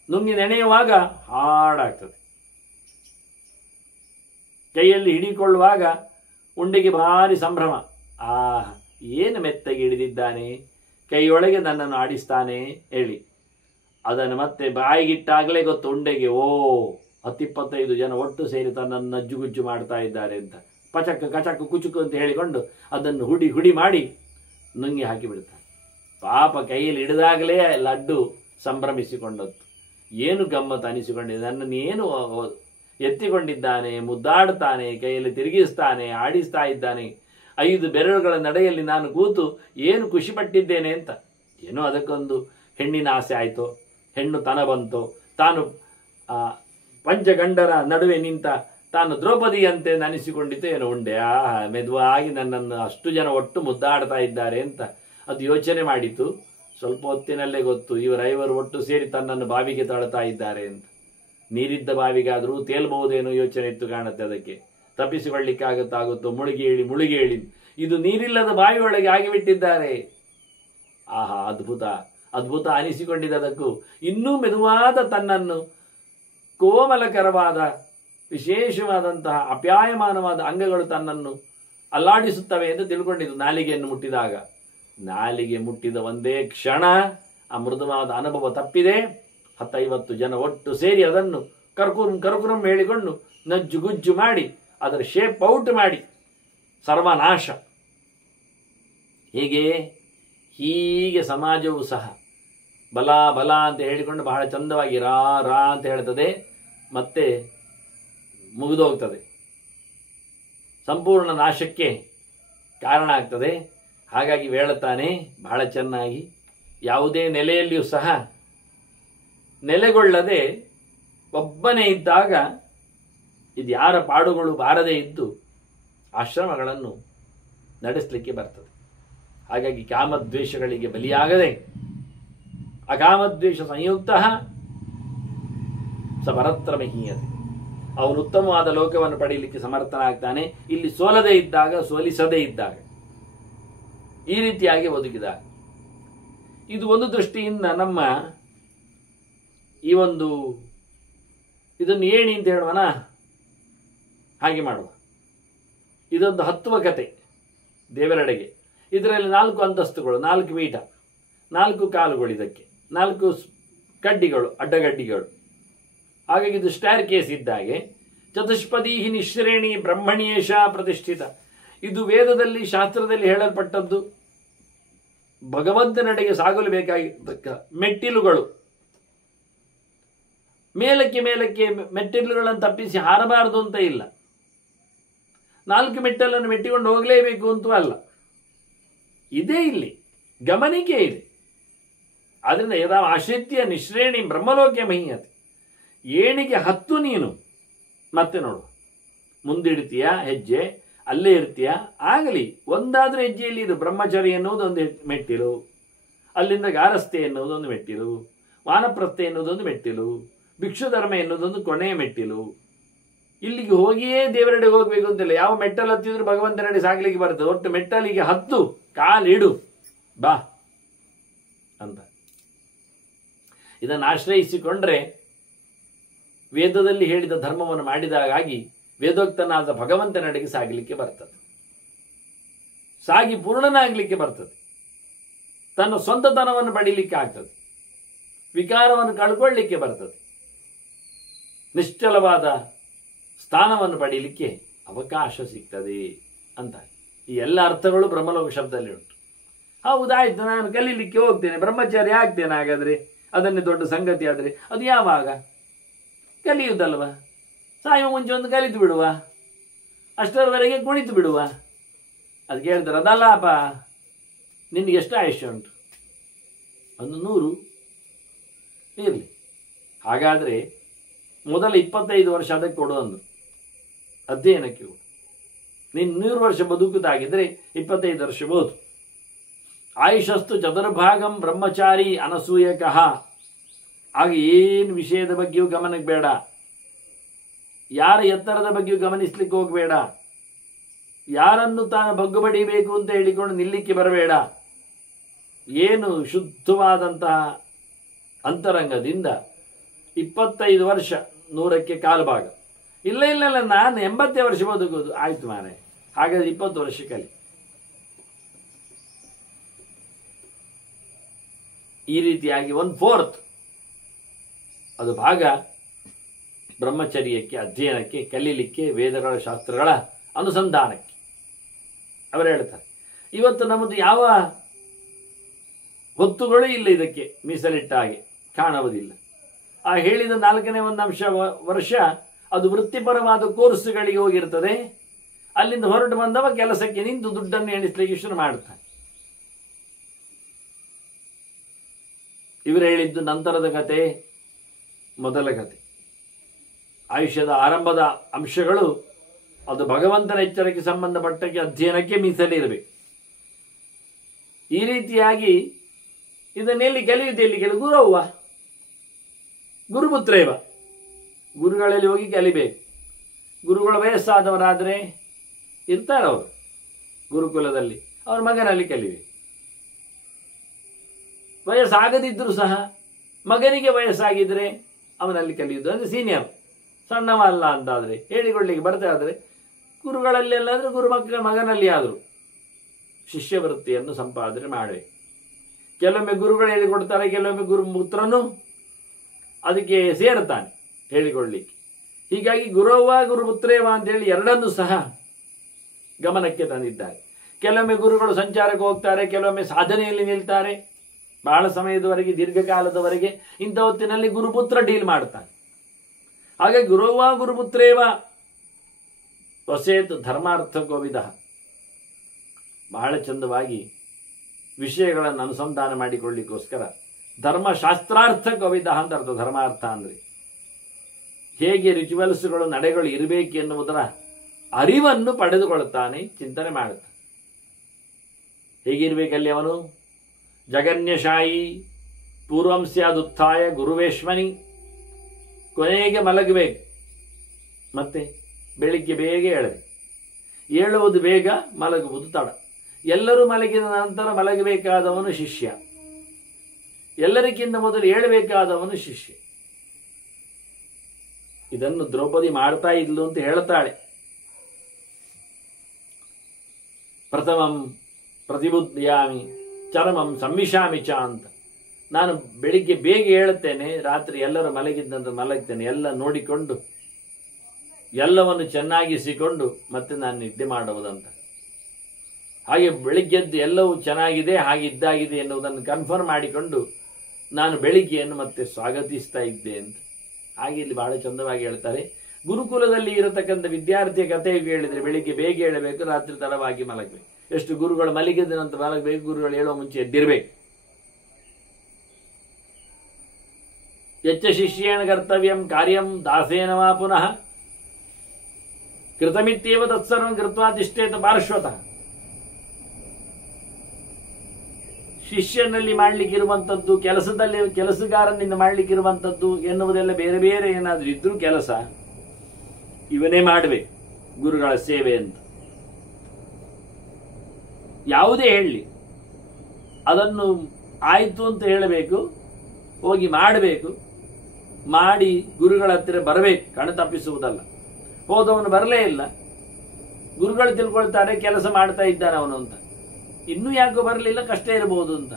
ನುಂಗಿ ನೆನೆಯುವಾಗ ಹಾಡಾಗ್ತದೆ. ಕೈಯಲ್ಲಿ ಹಿಡಿಕೊಳ್ಳುವಾಗ ಉಂಡೆಗೆ ಭಾರಿ ಸಂಭ್ರಮ. ಏನು ಮೆತ್ತಗೆ ಹಿಡಿದಿದ್ದಾನೆ, ಕೈಯೊಳಗೆ ನನ್ನನ್ನು ಆಡಿಸ್ತಾನೆ ಹೇಳಿ. ಅದನ್ನು ಮತ್ತೆ ಬಾಯಿಗಿಟ್ಟಾಗಲೇ ಗೊತ್ತು ಉಂಡೆಗೆ, 10-25 ಜನ ಒಟ್ಟು ಸೇರಿ ತನ್ನನ್ನು ನಜ್ಜುಗುಜ್ಜು ಮಾಡ್ತಾ ಇದ್ದಾರೆ ಅಂತ. ಪಚಕ್ಕು ಕಚಕ್ಕು ಕುಚುಕು ಅಂತ ಹೇಳಿಕೊಂಡು ಅದನ್ನು ಹುಡಿ ಮಾಡಿ ನುಂಗಿ ಹಾಕಿಬಿಡ್ತಾನೆ. ಪಾಪ ಕೈಯಲ್ಲಿ ಹಿಡಿದಾಗಲೇ ಲಡ್ಡು ಸಂಭ್ರಮಿಸಿಕೊಂಡದ್ದು. ಏನು ಗಮ್ಮತ್ತು ಅನಿಸಿಕೊಂಡಿದೆ, ನನ್ನನ್ನು ಏನು ಎತ್ತಿಕೊಂಡಿದ್ದಾನೆ, ಮುದ್ದಾಡ್ತಾನೆ, ಕೈಯಲ್ಲಿ ತಿರುಗಿಸ್ತಾನೆ, ಆಡಿಸ್ತಾ ಇದ್ದಾನೆ. 5 ಬೆರಳುಗಳ ನಡೆಯಲ್ಲಿ ನಾನು ಕೂತು ಏನು ಖುಷಿಪಟ್ಟಿದ್ದೇನೆ ಅಂತ. ಏನೋ ಅದಕ್ಕೊಂದು ಹೆಣ್ಣಿನ ಆಸೆ ಆಯಿತು, ಹೆಣ್ಣು ತನ ಬಂತು, ತಾನು ಪಂಚಗಂಡರ ನಡುವೆ ನಿಂತ ತಾನು ದ್ರೌಪದಿಯಂತೆ ನೆನೆಸಿಕೊಂಡಿತು ಏನೋ ಉಂಡೆ. ಮೆದುವಾಗಿ ನನ್ನನ್ನು ಅಷ್ಟು ಜನ ಒಟ್ಟು ಮುದ್ದಾಡ್ತಾ ಇದ್ದಾರೆ ಅಂತ ಅದು ಯೋಚನೆ ಮಾಡಿತು. ಸ್ವಲ್ಪ ಹೊತ್ತಿನಲ್ಲೇ ಗೊತ್ತು, ಇವರೈವರು ಒಟ್ಟು ಸೇರಿ ತನ್ನನ್ನು ಬಾವಿಗೆ ತಳ್ತಾ ಇದ್ದಾರೆ ಅಂತ. ನೀರಿದ್ದ ಬಾವಿಗಾದರೂ ತೇಲ್ಬಹುದೇನೋ ಯೋಚನೆ ಇತ್ತು ಕಾಣುತ್ತೆ. ಅದಕ್ಕೆ ತಪ್ಪಿಸಿಕೊಳ್ಳಿಕ್ಕಾಗುತ್ತೋ, ಮುಳುಗಿ ಹೇಳಿ ಇದು ನೀರಿಲ್ಲದ ಬಾವಿಯೊಳಗೆ ಆಗಿಬಿಟ್ಟಿದ್ದಾರೆ. ಅದ್ಭುತ ಅನಿಸಿಕೊಂಡಿದ್ದದಕ್ಕೂ ಇನ್ನೂ ಮೆದುವಾದ ತನ್ನನ್ನು ಕೋಮಲಕರವಾದ ವಿಶೇಷವಾದಂತಹ ಅಪ್ಯಾಯಮಾನವಾದ ಅಂಗಗಳು ತನ್ನನ್ನು ಅಲ್ಲಾಡಿಸುತ್ತವೆ ಎಂದು ತಿಳ್ಕೊಂಡಿದ್ದು. ನಾಲಿಗೆಯನ್ನು ಮುಟ್ಟಿದಾಗ, ನಾಲಿಗೆ ಮುಟ್ಟಿದ ಒಂದೇ ಕ್ಷಣ ಆ ಮೃದುವಾದ ಅನುಭವ ತಪ್ಪಿದೆ. 10-50 ಜನ ಒಟ್ಟು ಸೇರಿ ಅದನ್ನು ಕರ್ಕುರಂ ಹೇಳಿಕೊಂಡು ನಜ್ಜುಗುಜ್ಜು ಮಾಡಿ ಅದರ ಶೇಪ್ ಔಟ್ ಮಾಡಿ ಸರ್ವನಾಶ. ಹೀಗೆ ಸಮಾಜವು ಸಹ ಬಲ ಅಂತ ಹೇಳಿಕೊಂಡು ಬಹಳ ಚಂದವಾಗಿ ರಾ ಅಂತ ಹೇಳ್ತದೆ, ಮತ್ತೆ ಮುಗಿದೋಗ್ತದೆ, ಸಂಪೂರ್ಣ ನಾಶಕ್ಕೆ ಕಾರಣ ಆಗ್ತದೆ. ಹಾಗಾಗಿ ಹೇಳುತ್ತಾನೆ ಬಹಳ ಚೆನ್ನಾಗಿ, ಯಾವುದೇ ನೆಲೆಯಲ್ಲಿಯೂ ಸಹ ನೆಲೆಗೊಳ್ಳದೆ ಒಬ್ಬನೇ ಇದ್ದಾಗ ಇದು ಯಾರ ಪಾಡುಗಳು ಬಾರದೇ ಇದ್ದು ಆಶ್ರಮಗಳನ್ನು ನಡೆಸಲಿಕ್ಕೆ ಬರ್ತದೆ. ಹಾಗಾಗಿ ಕಾಮದ್ವೇಷಗಳಿಗೆ ಬಲಿಯಾಗದೆ ಅಕಾಮದ್ವೇಷ ಸಂಯುಕ್ತ ಸಪರತ್ರ ಮಹೀಯತೆ, ಅವನು ಉತ್ತಮವಾದ ಲೋಕವನ್ನು ಪಡೆಯಲಿಕ್ಕೆ ಸಮರ್ಥನಾಗ್ತಾನೆ. ಇಲ್ಲಿ ಸೋಲದೇ ಇದ್ದಾಗ, ಸೋಲಿಸದೇ ಇದ್ದಾಗ, ಈ ರೀತಿಯಾಗಿ ಒದಗಿದಾಗ. ಇದು ಒಂದು ದೃಷ್ಟಿಯಿಂದ ನಮ್ಮ ಇದನ್ನು ಏಣಿ ಅಂತ ಹೇಳುವನ ಹಾಗೆ ಮಾಡುವ. ಇದೊಂದು ಹತ್ತುವ ಕತೆ ದೇವರೆಡೆಗೆ. ಇದರಲ್ಲಿ 4 ಅಂತಸ್ತುಗಳು, 4 ಪೀಠ, 4 ಕಾಲುಗಳು, ಇದಕ್ಕೆ 4 ಕಡ್ಡಿಗಳು, ಅಡ್ಡಗಡ್ಡಿಗಳು. ಹಾಗಾಗಿ ಇದು ಸ್ಟೇರ್ ಕೇಸ್ ಇದ್ದಾಗೆ. ಚತುಷ್ಪದೀ ನಿಶ್ರೇಣಿ ಬ್ರಹ್ಮಣಿಯೇಶ ಪ್ರತಿಷ್ಠಿತ. ಇದು ವೇದದಲ್ಲಿ ಶಾಸ್ತ್ರದಲ್ಲಿ ಹೇಳಲ್ಪಟ್ಟದ್ದು. ಭಗವಂತನೆಡೆಗೆ ಸಾಗಲು ಬೇಕಾಗಿರ್ತಕ್ಕ ಮೆಟ್ಟಿಲುಗಳು. ಮೇಲಕ್ಕೆ ಮೆಟ್ಟಿಲುಗಳನ್ನು ತಪ್ಪಿಸಿ ಹಾರಬಾರದು ಅಂತ ಇಲ್ಲ. 4 ಮೆಟ್ಟಲನ್ನು ಮೆಟ್ಟಿಕೊಂಡು ಹೋಗಲೇಬೇಕು ಅಂತೂ ಅಲ್ಲ. ಇದೇ ಇಲ್ಲಿ ಗಮನಿಕೆ ಇದೆ. ಆದ್ರಿಂದ ಯದಾ ಆಶ್ರಿತ್ಯ ನಿಶ್ರೇಣಿ ಬ್ರಹ್ಮಲೋಕ್ಯ ಮಹೀಯತೆ. ಏಣಿಗೆ ಹತ್ತು ನೀನು, ಮತ್ತೆ ನೋಡು ಮುಂದಿಡ್ತೀಯ ಹೆಜ್ಜೆ, ಅಲ್ಲೇ ಇರ್ತೀಯ, ಆಗಲಿ ಒಂದಾದ್ರೂ ಹೆಜ್ಜೆಯಲ್ಲಿ ಇರು. ಬ್ರಹ್ಮಚರ್ಯ ಎನ್ನುವುದೊಂದು ಮೆಟ್ಟಿಲು, ಅಲ್ಲಿಂದ ಗಾರಸ್ಥೆ ಎನ್ನುವುದೊಂದು ಮೆಟ್ಟಿಲು, ವಾನಪ್ರಸ್ಥೆ ಎನ್ನುವುದೊಂದು ಮೆಟ್ಟಿಲು, ಭಿಕ್ಷು ಧರ್ಮ ಎನ್ನುವುದೊಂದು ಕೊನೆಯ ಮೆಟ್ಟಿಲು. ಇಲ್ಲಿಗೆ ಹೋಗಿಯೇ ದೇವರೆಡೆಗೆ ಹೋಗ್ಬೇಕು ಅಂತಿಲ್ಲ. ಯಾವ ಮೆಟ್ಟಲು ಹತ್ತಿದ್ರು ಭಗವಂತನೆಡೆ ಸಾಗ್ಲಿಕ್ಕೆ ಬರ್ತದೆ. ಒಟ್ಟು ಮೆಟ್ಟಲಿಗೆ ಹತ್ತು, ಕಾಲಿಡು, ಬಾ ಅಂತ. ಇದನ್ನು ಆಶ್ರಯಿಸಿಕೊಂಡ್ರೆ ವೇದದಲ್ಲಿ ಹೇಳಿದ ಧರ್ಮವನ್ನು ಮಾಡಿದಾಗಾಗಿ ವೇದೋಕ್ತನಾದ ಭಗವಂತನೆಡೆಗೆ ಸಾಗಲಿಕ್ಕೆ ಬರ್ತದೆ, ಸಾಗಿ ಪೂರ್ಣನಾಗಲಿಕ್ಕೆ ಬರ್ತದೆ, ತನ್ನ ಸ್ವಂತತನವನ್ನು ಪಡೀಲಿಕ್ಕೆ ಆಗ್ತದೆ, ವಿಕಾರವನ್ನು ಕಳ್ಕೊಳ್ಳಿಕ್ಕೆ ಬರ್ತದೆ, ನಿಶ್ಚಲವಾದ ಸ್ಥಾನವನ್ನು ಪಡೀಲಿಕ್ಕೆ ಅವಕಾಶ ಸಿಗ್ತದೆ ಅಂತ. ಈ ಎಲ್ಲ ಅರ್ಥಗಳು ಬ್ರಹ್ಮಲೋಕ ಶಬ್ದದಲ್ಲಿ ಉಂಟು. ಹೌದಾಯ್ತು, ನಾನು ಕಲೀಲಿಕ್ಕೆ ಹೋಗ್ತೇನೆ, ಬ್ರಹ್ಮಚಾರಿ ಆಗ್ತೇನೆ, ಹಾಗಾದ್ರೆ ಅದನ್ನೇ ದೊಡ್ಡ ಸಂಗತಿ ಆದರೆ ಅದು ಯಾವಾಗ ಕಲಿಯುವುದಲ್ವ? ಸಾಯುವ ಮುಂಚೆ ಒಂದು ಕಲಿತು ಬಿಡುವ, ಅಷ್ಟರವರೆಗೆ ಕುಣಿತು ಬಿಡುವ. ಅದಕ್ಕೆ ಹೇಳ್ತಾರೆ, ಅದಲ್ಲಪ್ಪ, ನಿನಗೆ ಎಷ್ಟು ಆಯುಷ್ಯ ಉಂಟು? ಒಂದು 100 ಇರಲಿ. ಹಾಗಾದರೆ ಮೊದಲ 25 ವರ್ಷ ಅದಕ್ಕೆ ಕೊಡು ಅಂದರು, ಅಧ್ಯಯನಕ್ಕೆ ಕೊಡು. ನೀನು 100 ವರ್ಷ ಬದುಕುತ್ತಾಗಿದ್ದರೆ 25 ವರ್ಷ ಬೋದು. ಆಯುಷಸ್ತು ಚತುರ್ಭಾಗಂ ಬ್ರಹ್ಮಚಾರಿ ಅನಸೂಯಕಃ. ಆಗ ಏನು ವಿಷಯದ ಬಗ್ಗೆಯೂ ಗಮನಕ್ಕೆ ಬೇಡ, ಯಾರ ಎತ್ತರದ ಬಗ್ಗೆಯೂ ಗಮನಿಸ್ಲಿಕ್ಕೆ ಹೋಗಬೇಡ, ಯಾರನ್ನು ತಾನು ಬಗ್ಗು ಬಡಿಬೇಕು ಅಂತ ಹೇಳಿಕೊಂಡು ನಿಲ್ಲಿಕ್ಕೆ ಬರಬೇಡ. ಏನು ಶುದ್ಧವಾದಂತಹ ಅಂತರಂಗದಿಂದ 25 ವರ್ಷ 100ಕ್ಕೆ ಕಾಲು ಭಾಗ. ಇಲ್ಲ ಇಲ್ಲ ಇಲ್ಲ, ನಾನು 80 ವರ್ಷ ಬದುಕೋದು. ಆಯ್ತು ಮಾರೆ, ಹಾಗಾದ್ರೆ 20 ವರ್ಷ ಕಲಿ. ಈ ರೀತಿಯಾಗಿ 1/4 ಅದು ಭಾಗ ಬ್ರಹ್ಮಚರ್ಯಕ್ಕೆ, ಅಧ್ಯಯನಕ್ಕೆ, ಕಲೀಲಿಕ್ಕೆ, ವೇದಗಳ ಶಾಸ್ತ್ರಗಳ ಅನುಸಂಧಾನಕ್ಕೆ ಅವರು ಹೇಳ್ತಾರೆ. ಇವತ್ತು ನಮ್ಮದು ಯಾವ ಹೊತ್ತುಗಳು ಇಲ್ಲ ಇದಕ್ಕೆ ಮೀಸಲಿಟ್ಟ ಹಾಗೆ ಕಾಣುವುದಿಲ್ಲ. ಆ ಹೇಳಿದ 4ನೇ 1 ವರ್ಷ ಅದು ವೃತ್ತಿಪರವಾದ ಕೋರ್ಸುಗಳಿಗೆ ಹೋಗಿರ್ತದೆ. ಅಲ್ಲಿಂದ ಹೊರಟು ಬಂದವ ಕೆಲಸಕ್ಕೆ ನಿಂತು ದುಡ್ಡನ್ನು ಎಣಿಸ್ಲಿಕ್ಕೆ ಶುರು ಮಾಡ್ತಾನೆ. ಇವರು ಹೇಳಿದ್ದು ನಂತರದ ಕತೆ, ಮೊದಲ ಕತೆ. ಆಯುಷ್ಯದ ಆರಂಭದ ಅಂಶಗಳು ಅದು ಭಗವಂತನ ಎಚ್ಚರಕ್ಕೆ ಸಂಬಂಧಪಟ್ಟಕ್ಕೆ ಅಧ್ಯಯನಕ್ಕೆ ಮೀಸಲಿರಬೇಕು. ಈ ರೀತಿಯಾಗಿ ಇದನ್ನೆಲ್ಲಿ ಕಲಿಯುವುದೆಲ್ಲಿ ಕೆಲವು ಗುರವ್ವ, ಗುರುಪುತ್ರೇವ, ಗುರುಗಳಲ್ಲಿ ಹೋಗಿ ಕಲಿಬೇಕು. ಗುರುಗಳ ವಯಸ್ಸಾದವರಾದರೆ ಇರ್ತಾರೆ ಅವರು ಗುರುಕುಲದಲ್ಲಿ, ಅವ್ರ ಮಗನಲ್ಲಿ ಕಲಿಬೇಕು. ವಯಸ್ಸಾಗದಿದ್ದರೂ ಸಹ ಮಗನಿಗೆ ವಯಸ್ಸಾಗಿದ್ರೆ ಅವನಲ್ಲಿ ಕಲಿಯುವುದು. ಅಂದರೆ ಸೀನಿಯರ್, ಸಣ್ಣವ ಅಲ್ಲ ಅಂತಾದರೆ, ಹೇಳಿಕೊಳ್ಳಿಕ್ಕೆ ಬರ್ತಾ ಆದರೆ ಗುರುಗಳಲ್ಲಿ ಅಲ್ಲಾದರೂ ಗುರು ಮಗನಲ್ಲಿ ಆದರೂ ಶಿಷ್ಯವೃತ್ತಿಯನ್ನು ಸಂಪಾದನೆ ಮಾಡಬೇಕು. ಕೆಲವೊಮ್ಮೆ ಗುರುಗಳು ಹೇಳಿಕೊಡ್ತಾರೆ, ಕೆಲವೊಮ್ಮೆ ಗುರುಪುತ್ರನು ಅದಕ್ಕೆ ಸೇರ್ತಾನೆ ಹೇಳಿಕೊಳ್ಳಿಕ್ಕೆ. ಹೀಗಾಗಿ ಗುರವ್ವ ಗುರುಪುತ್ರೇವ ಅಂತೇಳಿ ಎರಡನ್ನೂ ಸಹ ಗಮನಕ್ಕೆ ತಂದಿದ್ದಾರೆ. ಕೆಲವೊಮ್ಮೆ ಗುರುಗಳು ಸಂಚಾರಕ್ಕೆ ಹೋಗ್ತಾರೆ, ಕೆಲವೊಮ್ಮೆ ಸಾಧನೆಯಲ್ಲಿ ನಿಲ್ತಾರೆ ಬಹಳ ಸಮಯದವರೆಗೆ, ದೀರ್ಘಕಾಲದವರೆಗೆ. ಇಂಥ ಹೊತ್ತಿನಲ್ಲಿ ಗುರುಪುತ್ರ ಡೀಲ್ ಮಾಡ್ತಾನೆ. ಹಾಗೆ ಗುರವ್ವ ಗುರುಪುತ್ರೇವ ವಸೇತ್ ಧರ್ಮಾರ್ಥ ಕೋವಿದ. ಬಹಳ ಚಂದವಾಗಿ ವಿಷಯಗಳನ್ನು ಅನುಸಂಧಾನ ಮಾಡಿಕೊಳ್ಳಿಕ್ಕೋಸ್ಕರ ಧರ್ಮಶಾಸ್ತ್ರಾರ್ಥ ಕೋವಿದ ಅಂತ ಅರ್ಥ. ಧರ್ಮಾರ್ಥ ಅಂದರೆ ಹೇಗೆ ರಿಚುವಲ್ಸ್ಗಳು, ನಡೆಗಳು ಇರಬೇಕು ಎನ್ನುವುದರ ಅರಿವನ್ನು ಪಡೆದುಕೊಳ್ಳುತ್ತಾನೆ, ಚಿಂತನೆ ಮಾಡುತ್ತಾನೆ. ಹೇಗಿರ್ಬೇಕಲ್ಲಿ ಅವನು? ಜಗನ್ಯಶಾಯಿ ಪೂರ್ವಂ ಸ್ಯಾದುತ್ಥಾಯ ಗುರುವೇಶ್ಮನಿ. ಕೊನೆಗೆ ಮಲಗಬೇಕು, ಮತ್ತೆ ಬೆಳಿಗ್ಗೆ ಬೇಗ ಏಳಬೇಕು. ಏಳುವುದು ಬೇಗ, ಮಲಗುವುದು ತಡ. ಎಲ್ಲರೂ ಮಲಗಿದ ನಂತರ ಮಲಗಬೇಕಾದವನು ಶಿಷ್ಯ, ಎಲ್ಲರಿಗಿಂತ ಮೊದಲು ಏಳಬೇಕಾದವನು ಶಿಷ್ಯ. ಇದನ್ನು ದ್ರೌಪದಿ ಮಾಡ್ತಾ ಇದ್ಲು ಅಂತ ಹೇಳ್ತಾಳೆ. ಪ್ರಥಮಂ ಪ್ರತಿಬುದ್ಧ್ಯಾಮಿ ಚರಮಂ ಸಂವಿಶಾಮಿ ಚ ಅಂತ. ನಾನು ಬೆಳಿಗ್ಗೆ ಬೇಗ ಹೇಳುತ್ತೇನೆ, ರಾತ್ರಿ ಎಲ್ಲರೂ ಮಲಗಿದ್ದಂತ ಮಲಗ್ತೇನೆ. ಎಲ್ಲ ನೋಡಿಕೊಂಡು ಎಲ್ಲವನ್ನು ಚೆನ್ನಾಗಿಸಿಕೊಂಡು ಮತ್ತೆ ನಾನು ನಿದ್ದೆ ಮಾಡುವುದಂತ. ಹಾಗೆ ಬೆಳಿಗ್ಗೆದ್ದು ಎಲ್ಲವೂ ಚೆನ್ನಾಗಿದೆ, ಹಾಗಿದ್ದಾಗಿದೆ ಎನ್ನುವುದನ್ನು ಕನ್ಫರ್ಮ್ ಮಾಡಿಕೊಂಡು ನಾನು ಬೆಳಿಗ್ಗೆಯನ್ನು ಮತ್ತೆ ಸ್ವಾಗತಿಸ್ತಾ ಇದ್ದೆ ಅಂತ. ಹಾಗೆ ಇಲ್ಲಿ ಬಹಳ ಚಂದವಾಗಿ ಹೇಳ್ತಾರೆ. ಗುರುಕುಲದಲ್ಲಿ ಇರತಕ್ಕಂಥ ವಿದ್ಯಾರ್ಥಿಯ ಕಥೆ ಹೇಳಿದರೆ ಬೆಳಿಗ್ಗೆ ಬೇಗ ಹೇಳಬೇಕು, ರಾತ್ರಿ ತಡವಾಗಿ ಮಲಗಬೇಕು. ಎಷ್ಟು ಗುರುಗಳು ಮಲಗಿದ ನಂತರ ಮಲಗಬೇಕು, ಗುರುಗಳು ಹೇಳುವ ಮುಂಚೆ ಎದ್ದಿರಬೇಕು. ಯಚ್ಚ ಶಿಷ್ಯೇಣ ಕರ್ತವ್ಯಂ ಕಾರ್ಯಂ ದಾಸೇನ ವಾ ಪುನಃ. ಕೃತಮಿತ್ಯೇವ ತತ್ಸರ್ವಂ ಕೃತ್ವಾ ತಿಷ್ಠೇತ ಪಾರ್ಶ್ವತಃ. ಶಿಷ್ಯನಲ್ಲಿ ಮಾಡ್ಲಿಕ್ಕಿರುವಂಥದ್ದು, ಕೆಲಸಗಾರನಿಂದ ಮಾಡ್ಲಿಕ್ಕಿರುವಂಥದ್ದು ಎನ್ನುವುದೆಲ್ಲ ಬೇರೆ ಬೇರೆ ಏನಾದರೂ ಇದ್ರೂ ಕೆಲಸ ಇವನೇ ಮಾಡಬೇಕು, ಗುರುಗಳ ಸೇವೆ ಅಂತ. ಯಾವುದೇ ಹೇಳಲಿ, ಅದನ್ನು ಆಯಿತು ಅಂತ ಹೇಳಬೇಕು, ಹೋಗಿ ಮಾಡಬೇಕು, ಮಾಡಿ ಗುರುಗಳ ಹತ್ತಿರ ಬರಬೇಕು, ಕಣತಪ್ಪಿಸುವುದಲ್ಲ. ಹೋದವನು ಬರಲೇ ಇಲ್ಲ, ಗುರುಗಳು ತಿಳ್ಕೊಳ್ತಾರೆ ಕೆಲಸ ಮಾಡ್ತಾ ಇದ್ದಾನೆ ಅವನು ಅಂತ. ಇನ್ನೂ ಯಾಕೋ ಬರಲಿಲ್ಲ, ಕಷ್ಟ ಇರಬಹುದು ಅಂತ.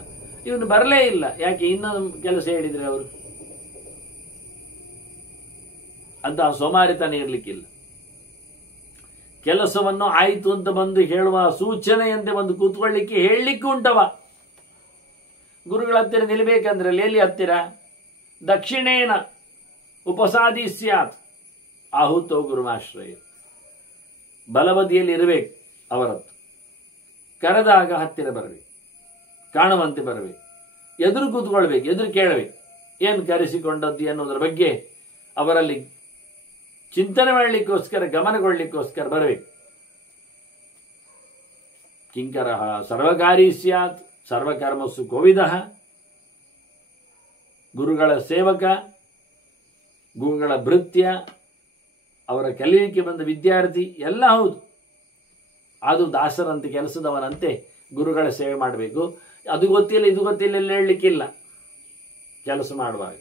ಇವನು ಬರಲೇ ಇಲ್ಲ, ಯಾಕೆ ಇನ್ನೊಂದು ಕೆಲಸ ಹೇಳಿದ್ರೆ ಅವರು ಅಂತ ಸೋಮಾರಿತನ ಇರಲಿಕ್ಕಿಲ್ಲ. ಕೆಲಸವನ್ನು ಆಯಿತು ಅಂತ ಬಂದು ಹೇಳುವ ಸೂಚನೆಯಂತೆ ಬಂದು ಕೂತ್ಕೊಳ್ಳಿಕ್ಕೆ ಹೇಳಲಿಕ್ಕೆ ಉಂಟವ. ಗುರುಗಳ ಹತ್ತಿರ ನಿಲ್ಲಬೇಕಂದ್ರೆ ಎಲ್ಲಿ ಹತ್ತಿರ? ದಕ್ಷಿಣೇನ ಉಪಸಾದಿ ಸ್ಯಾತ್ ಆಹುತೋ ಗುರುಮಾಶ್ರಯ. ಬಲಬದಿಯಲ್ಲಿ ಇರಬೇಕು ಅವರದ್ದು. ಕರೆದಾಗ ಹತ್ತಿರ ಬರಬೇಕು, ಕಾಣುವಂತೆ ಬರಬೇಕು, ಎದುರು ಕೂತ್ಕೊಳ್ಬೇಕು, ಎದುರು ಕೇಳಬೇಕು, ಏನು ಕರೆಸಿಕೊಂಡದ್ದು ಎನ್ನುವುದರ ಬಗ್ಗೆ ಅವರಲ್ಲಿ ಚಿಂತನೆ ಮಾಡಲಿಕ್ಕೋಸ್ಕರ, ಗಮನಗೊಳ್ಳಲಿಕ್ಕೋಸ್ಕರ ಬರಬೇಕು. ಕಿಂಕರ ಸರ್ವಕಾರಿ ಸ್ಯಾತ್ ಸರ್ವಕರ್ಮಸು ಕೋವಿದ. ಗುರುಗಳ ಸೇವಕ, ಗುರುಗಳ ಭೃತ್ಯ, ಅವರ ಕಲಿಯಲಿಕ್ಕೆ ಬಂದ ವಿದ್ಯಾರ್ಥಿ ಎಲ್ಲ ಹೌದು. ಅದು ದಾಸರಂತೆ, ಕೆಲಸದವನಂತೆ ಗುರುಗಳ ಸೇವೆ ಮಾಡಬೇಕು. ಅದು ಗೊತ್ತಿಲ್ಲ, ಇದು ಗೊತ್ತಿಲ್ಲ ಎಲ್ಲ ಹೇಳಲಿಕ್ಕಿಲ್ಲ. ಕೆಲಸ ಮಾಡುವಾಗ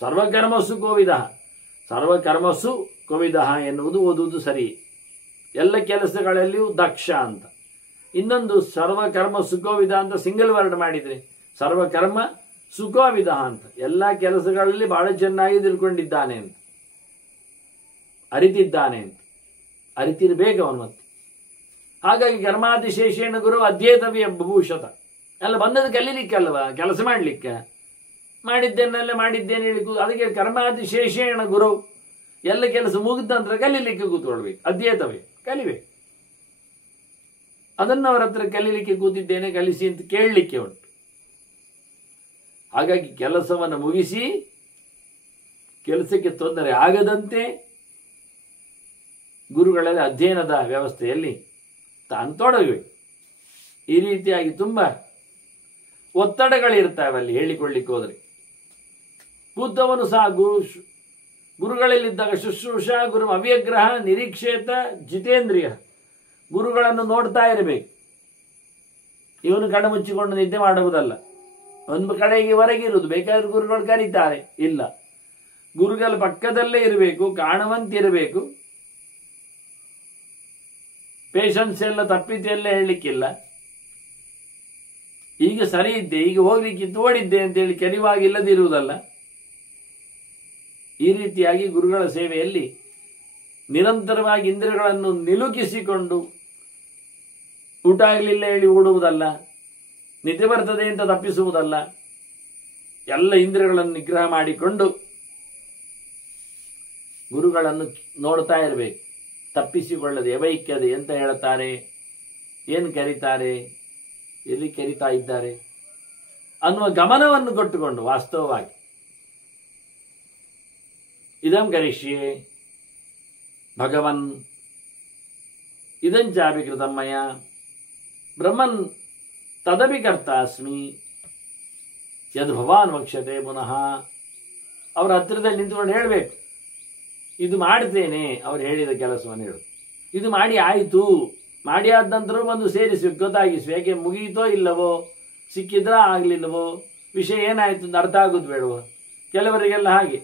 ಸರ್ವಕರ್ಮಸು ಕೋವಿದ, ಸರ್ವಕರ್ಮಸು ಕೋವಿದ ಎನ್ನುವುದು ಓದುವುದು ಸರಿ. ಎಲ್ಲ ಕೆಲಸಗಳಲ್ಲಿಯೂ ದಕ್ಷ ಅಂತ. ಇನ್ನೊಂದು ಸರ್ವಕರ್ಮ ಸುಖೋವಿದ ಅಂತ ಸಿಂಗಲ್ ವರ್ಡ್ ಮಾಡಿದ್ರೆ, ಸರ್ವಕರ್ಮ ಸುಖೋವಿದ ಅಂತ. ಎಲ್ಲ ಕೆಲಸಗಳಲ್ಲಿ ಬಹಳ ಚೆನ್ನಾಗಿ ತಿಳ್ಕೊಂಡಿದ್ದಾನೆ ಅಂತ, ಅರಿತಿದ್ದಾನೆ ಅಂತ. ಅರಿತಿರ್ಬೇಕು ಅವನು. ಮತ್ತೆ ಹಾಗಾಗಿ ಕರ್ಮಾತಿಶೇಷೇಣ ಗುರು ಅಧ್ಯೇತವ್ಯ ಭೂಷತ. ಎಲ್ಲ ಬಂದದ್ದು ಕಲೀಲಿಕ್ಕಲ್ವಾ, ಕೆಲಸ ಮಾಡ್ಲಿಕ್ಕೆ. ಮಾಡಿದ್ದೇನೆಲ್ಲ ಮಾಡಿದ್ದೇನೆ ಹೇಳಿ, ಅದಕ್ಕೆ ಕರ್ಮಾತಿಶೇಷೇಣ ಗುರು. ಎಲ್ಲ ಕೆಲಸ ಮುಗಿದ ನಂತರ ಕಲೀಲಿಕ್ಕೆ ಕೂತ್ಕೊಳ್ಬೇಕು, ಅಧ್ಯೇತವೇ ಕಲಿಬೇಕು. ಅದನ್ನು ಅವರ ಹತ್ರ ಕಲೀಲಿಕ್ಕೆ ಕೂತಿದ್ದೇನೆ, ಕಲಿಸಿ ಅಂತ ಕೇಳಲಿಕ್ಕೆ ಉಂಟು. ಹಾಗಾಗಿ ಕೆಲಸವನ್ನು ಮುಗಿಸಿ ಕೆಲಸಕ್ಕೆ ತೊಂದರೆ ಆಗದಂತೆ ಗುರುಗಳಲ್ಲಿ ಅಧ್ಯಯನದ ವ್ಯವಸ್ಥೆಯಲ್ಲಿ ತಾನು ತೊಡಗಬೇಕು. ಈ ರೀತಿಯಾಗಿ ತುಂಬ ಒತ್ತಡಗಳಿರ್ತಾವೆ ಅಲ್ಲಿ ಹೇಳಿಕೊಳ್ಳಿಕ್ಕೆ ಹೋದರೆ. ಕೂತವನು ಸಹ ಗುರುಗಳಲ್ಲಿದ್ದಾಗ ಶುಶ್ರೂಷ ಗುರು ಅವ್ಯಗ್ರಹ ನಿರೀಕ್ಷೇತ ಜಿತೇಂದ್ರಿಯ. ಗುರುಗಳನ್ನು ನೋಡ್ತಾ ಇರಬೇಕು. ಇವನು ಕಣ್ಣು ಮುಚ್ಚಿಕೊಂಡು ನಿದ್ದೆ ಮಾಡುವುದಲ್ಲ. ಒಂದು ಕಡೆಗೆ ಹೊರಗಿರುವುದು, ಬೇಕಾದ್ರೆ ಗುರುಗಳು ಕರೀತಾರೆ, ಇಲ್ಲ, ಗುರುಗಳ ಪಕ್ಕದಲ್ಲೇ ಇರಬೇಕು, ಕಾಣುವಂತಿರಬೇಕು. ಪೇಷನ್ಸ್ ಎಲ್ಲ ತಪ್ಪಿದ್ದೆಲ್ಲ ಹೇಳಲಿಕ್ಕಿಲ್ಲ. ಈಗ ಸರಿ ಇದ್ದೆ, ಈಗ ಹೋಗ್ಲಿಕ್ಕಿತ್ತು, ಓಡಿದ್ದೆ ಅಂತೇಳಿ ಕೆರಿವಾಗಿ ಇಲ್ಲದಿರುವುದಲ್ಲ. ಈ ರೀತಿಯಾಗಿ ಗುರುಗಳ ಸೇವೆಯಲ್ಲಿ ನಿರಂತರವಾಗಿ ಇಂದ್ರಿಯಗಳನ್ನು ನಿಲುಕಿಸಿಕೊಂಡು ಊಟ ಆಗಲಿಲ್ಲ ಹೇಳಿ ಓಡುವುದಲ್ಲ, ನಿದ್ದೆ ಬರ್ತದೆ ಅಂತ ತಪ್ಪಿಸುವುದಲ್ಲ. ಎಲ್ಲ ಇಂದ್ರಿಯಗಳನ್ನು ನಿಗ್ರಹ ಮಾಡಿಕೊಂಡು ಗುರುಗಳನ್ನು ನೋಡ್ತಾ ಇರಬೇಕು, ತಪ್ಪಿಸಿಕೊಳ್ಳದೆ. ಅವೈಕ್ಯದೆ ಅಂತ ಹೇಳ್ತಾರೆ, ಏನು ಕರೀತಾರೆ, ಎಲ್ಲಿ ಕರೀತಾ ಇದ್ದಾರೆ ಅನ್ನುವ ಗಮನವನ್ನು ಕೊಟ್ಟುಕೊಂಡು ವಾಸ್ತವವಾಗಿ ಇದಂ ಕರಿಷ್ಯೆ ಭಗವನ್ ಇದಂಚಾಪಿ ಕೃತಮ್ಮಯ ಬ್ರಹ್ಮನ್ ತದಪಿ ಕರ್ತಾಸ್ಮಿ ಯದ್ ಭವಾನ್ ವಕ್ಷ್ಯತೆ ಪುನಃ. ಅವರ ಹತ್ತಿರದಲ್ಲಿ ನಿಂತುಕೊಂಡು ಹೇಳಬೇಕು, ಇದು ಮಾಡ್ತೇನೆ, ಅವರು ಹೇಳಿದ ಕೆಲಸವನ್ನು ಹೇಳು. ಇದು ಮಾಡಿ ಆಯಿತು, ಮಾಡಿ ಆದ ನಂತರ ಬಂದು ಸೇರಿಸ್ಬೇಕು, ಗೊತ್ತಾಗಿಸ್ಬೇಕು. ಯಾಕೆ ಮುಗಿಯಿತೋ ಇಲ್ಲವೋ, ಸಿಕ್ಕಿದ್ರಾ ಆಗಲಿಲ್ಲವೋ, ವಿಷಯ ಏನಾಯಿತು ಅಂತ ಅರ್ಥ ಆಗೋದು ಬೇಡವೋ. ಕೆಲವರಿಗೆಲ್ಲ ಹಾಗೆ,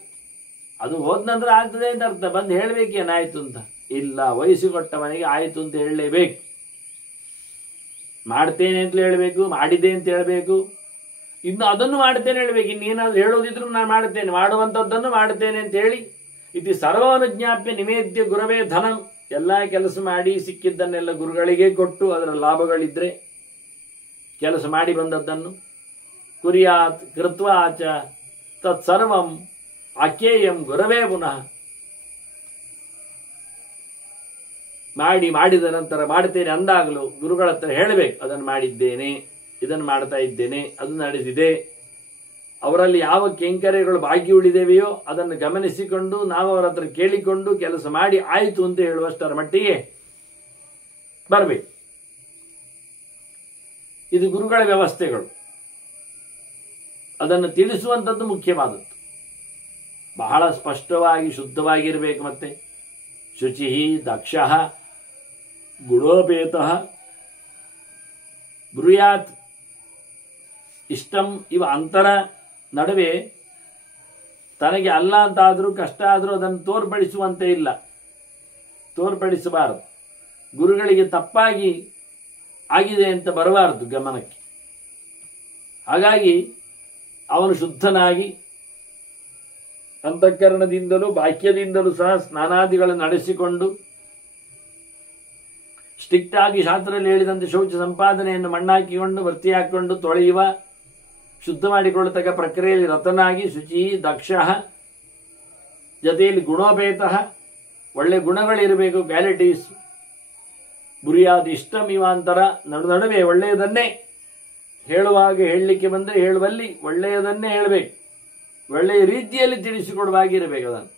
ಅದು ಹೋದ ನಂತರ ಆಗ್ತದೆ ಅಂತ ಅರ್ಥ, ಬಂದು ಹೇಳಬೇಕೇನಾಯಿತು ಅಂತ. ಇಲ್ಲ, ವಹಿಸಿಕೊಟ್ಟವನಿಗೆ ಆಯಿತು ಅಂತ ಹೇಳಲೇಬೇಕು. ಮಾಡ್ತೇನೆ ಅಂತ ಹೇಳಬೇಕು, ಮಾಡಿದೆ ಅಂತ ಹೇಳಬೇಕು. ಇನ್ನು ಅದನ್ನು ಮಾಡ್ತೇನೆ ಹೇಳಬೇಕು. ಇನ್ನೇನಾದ್ರು ಹೇಳೋದಿದ್ರು ನಾನು ಮಾಡ್ತೇನೆ, ಮಾಡುವಂಥದ್ದನ್ನು ಮಾಡ್ತೇನೆ ಅಂತ ಹೇಳಿ, ಇದು ಸರ್ವನುಜ್ಞಾಪ್ಯ ನಿವೇದ್ಯ ಗುರವೇ ಧನಂ. ಎಲ್ಲ ಕೆಲಸ ಮಾಡಿ ಸಿಕ್ಕಿದ್ದನ್ನೆಲ್ಲ ಗುರುಗಳಿಗೆ ಕೊಟ್ಟು ಅದರ ಲಾಭಗಳಿದ್ರೆ ಕೆಲಸ ಮಾಡಿ ಬಂದದ್ದನ್ನು ಕುರ್ಯಾತ್ ಕೃತ್ವಾಚ ತತ್ಸರ್ವಂ ಅಕೇಯಂ ಗುರವೇ ಪುನಃ. ಮಾಡಿದ ನಂತರ ಮಾಡ್ತೇನೆ ಅಂದಾಗಲೂ ಗುರುಗಳ ಹತ್ರ ಹೇಳಬೇಕು, ಅದನ್ನು ಮಾಡಿದ್ದೇನೆ, ಇದನ್ನು ಮಾಡ್ತಾ ಇದ್ದೇನೆ, ಅದು ನಡೆದಿದೆ ಅವರಲ್ಲಿ ಯಾವ ಕೆಂಕರೆಗಳು ಬಾಕಿ ಉಳಿದೇವೆಯೋ ಅದನ್ನು ಗಮನಿಸಿಕೊಂಡು ನಾವು ಅವರ ಹತ್ರ ಕೇಳಿಕೊಂಡು ಕೆಲಸ ಮಾಡಿ ಆಯಿತು ಅಂತ ಹೇಳುವಷ್ಟರ ಮಟ್ಟಿಗೆ ಬರಬೇಕು. ಇದು ಗುರುಗಳ ವ್ಯವಸ್ಥೆಗಳು. ಅದನ್ನು ತಿಳಿಸುವಂಥದ್ದು ಮುಖ್ಯವಾದದ್ದು. ಬಹಳ ಸ್ಪಷ್ಟವಾಗಿ ಶುದ್ಧವಾಗಿರಬೇಕು. ಮತ್ತೆ ಶುಚಿ ದಕ್ಷ ಗುಣೋಪೇತ ಬ್ರೂಯಾತ್ ಇಷ್ಟಂ ಇವ ಅಂತರ ನಡುವೆ ತನಗೆ ಅಲ್ಲ ಅಂತಾದರೂ ಕಷ್ಟ ಆದರೂ ಅದನ್ನು ತೋರ್ಪಡಿಸುವಂತೆ ಇಲ್ಲ, ತೋರ್ಪಡಿಸಬಾರದು. ಗುರುಗಳಿಗೆ ತಪ್ಪಾಗಿ ಆಗಿದೆ ಅಂತ ಬರಬಾರದು ಗಮನಕ್ಕೆ. ಹಾಗಾಗಿ ಅವನು ಶುದ್ಧನಾಗಿ ಅಂತಃಕರಣದಿಂದಲೂ ಬಾಹ್ಯದಿಂದಲೂ ಸಹ ಸ್ನಾನಾದಿಗಳನ್ನು ನಡೆಸಿಕೊಂಡು ಸ್ಟ್ರಿಕ್ಟ್ ಆಗಿ ಶಾಸ್ತ್ರದಲ್ಲಿ ಹೇಳಿದಂತೆ ಶೌಚ ಸಂಪಾದನೆಯನ್ನು ಮಣ್ಣಾಕಿಕೊಂಡು ವರ್ತಿ ಹಾಕಿಕೊಂಡು ತೊಳೆಯುವ ಶುದ್ಧ ಮಾಡಿಕೊಳ್ಳತಕ್ಕ ಪ್ರಕ್ರಿಯೆಯಲ್ಲಿ ರತನಾಗಿ ಶುಚಿ ದಕ್ಷ ಜೊತೆಯಲ್ಲಿ ಗುಣೋಪೇತ ಒಳ್ಳೆ ಗುಣಗಳಿರಬೇಕು, ಕ್ವಾಲಿಟೀಸ್. ಬುರಿಯಾದ ಇಷ್ಟಂ ಇವಾಂತರ ನಡುವೆ ಒಳ್ಳೆಯದನ್ನೇ ಹೇಳುವಾಗ ಹೇಳಲಿಕ್ಕೆ ಬಂದರೆ ಹೇಳುವಲ್ಲಿ ಒಳ್ಳೆಯದನ್ನೇ ಹೇಳಬೇಕು, ಒಳ್ಳೆಯ ರೀತಿಯಲ್ಲಿ ತಿಳಿಸಿಕೊಡುವಾಗಿರಬೇಕು ಅದನ್ನು.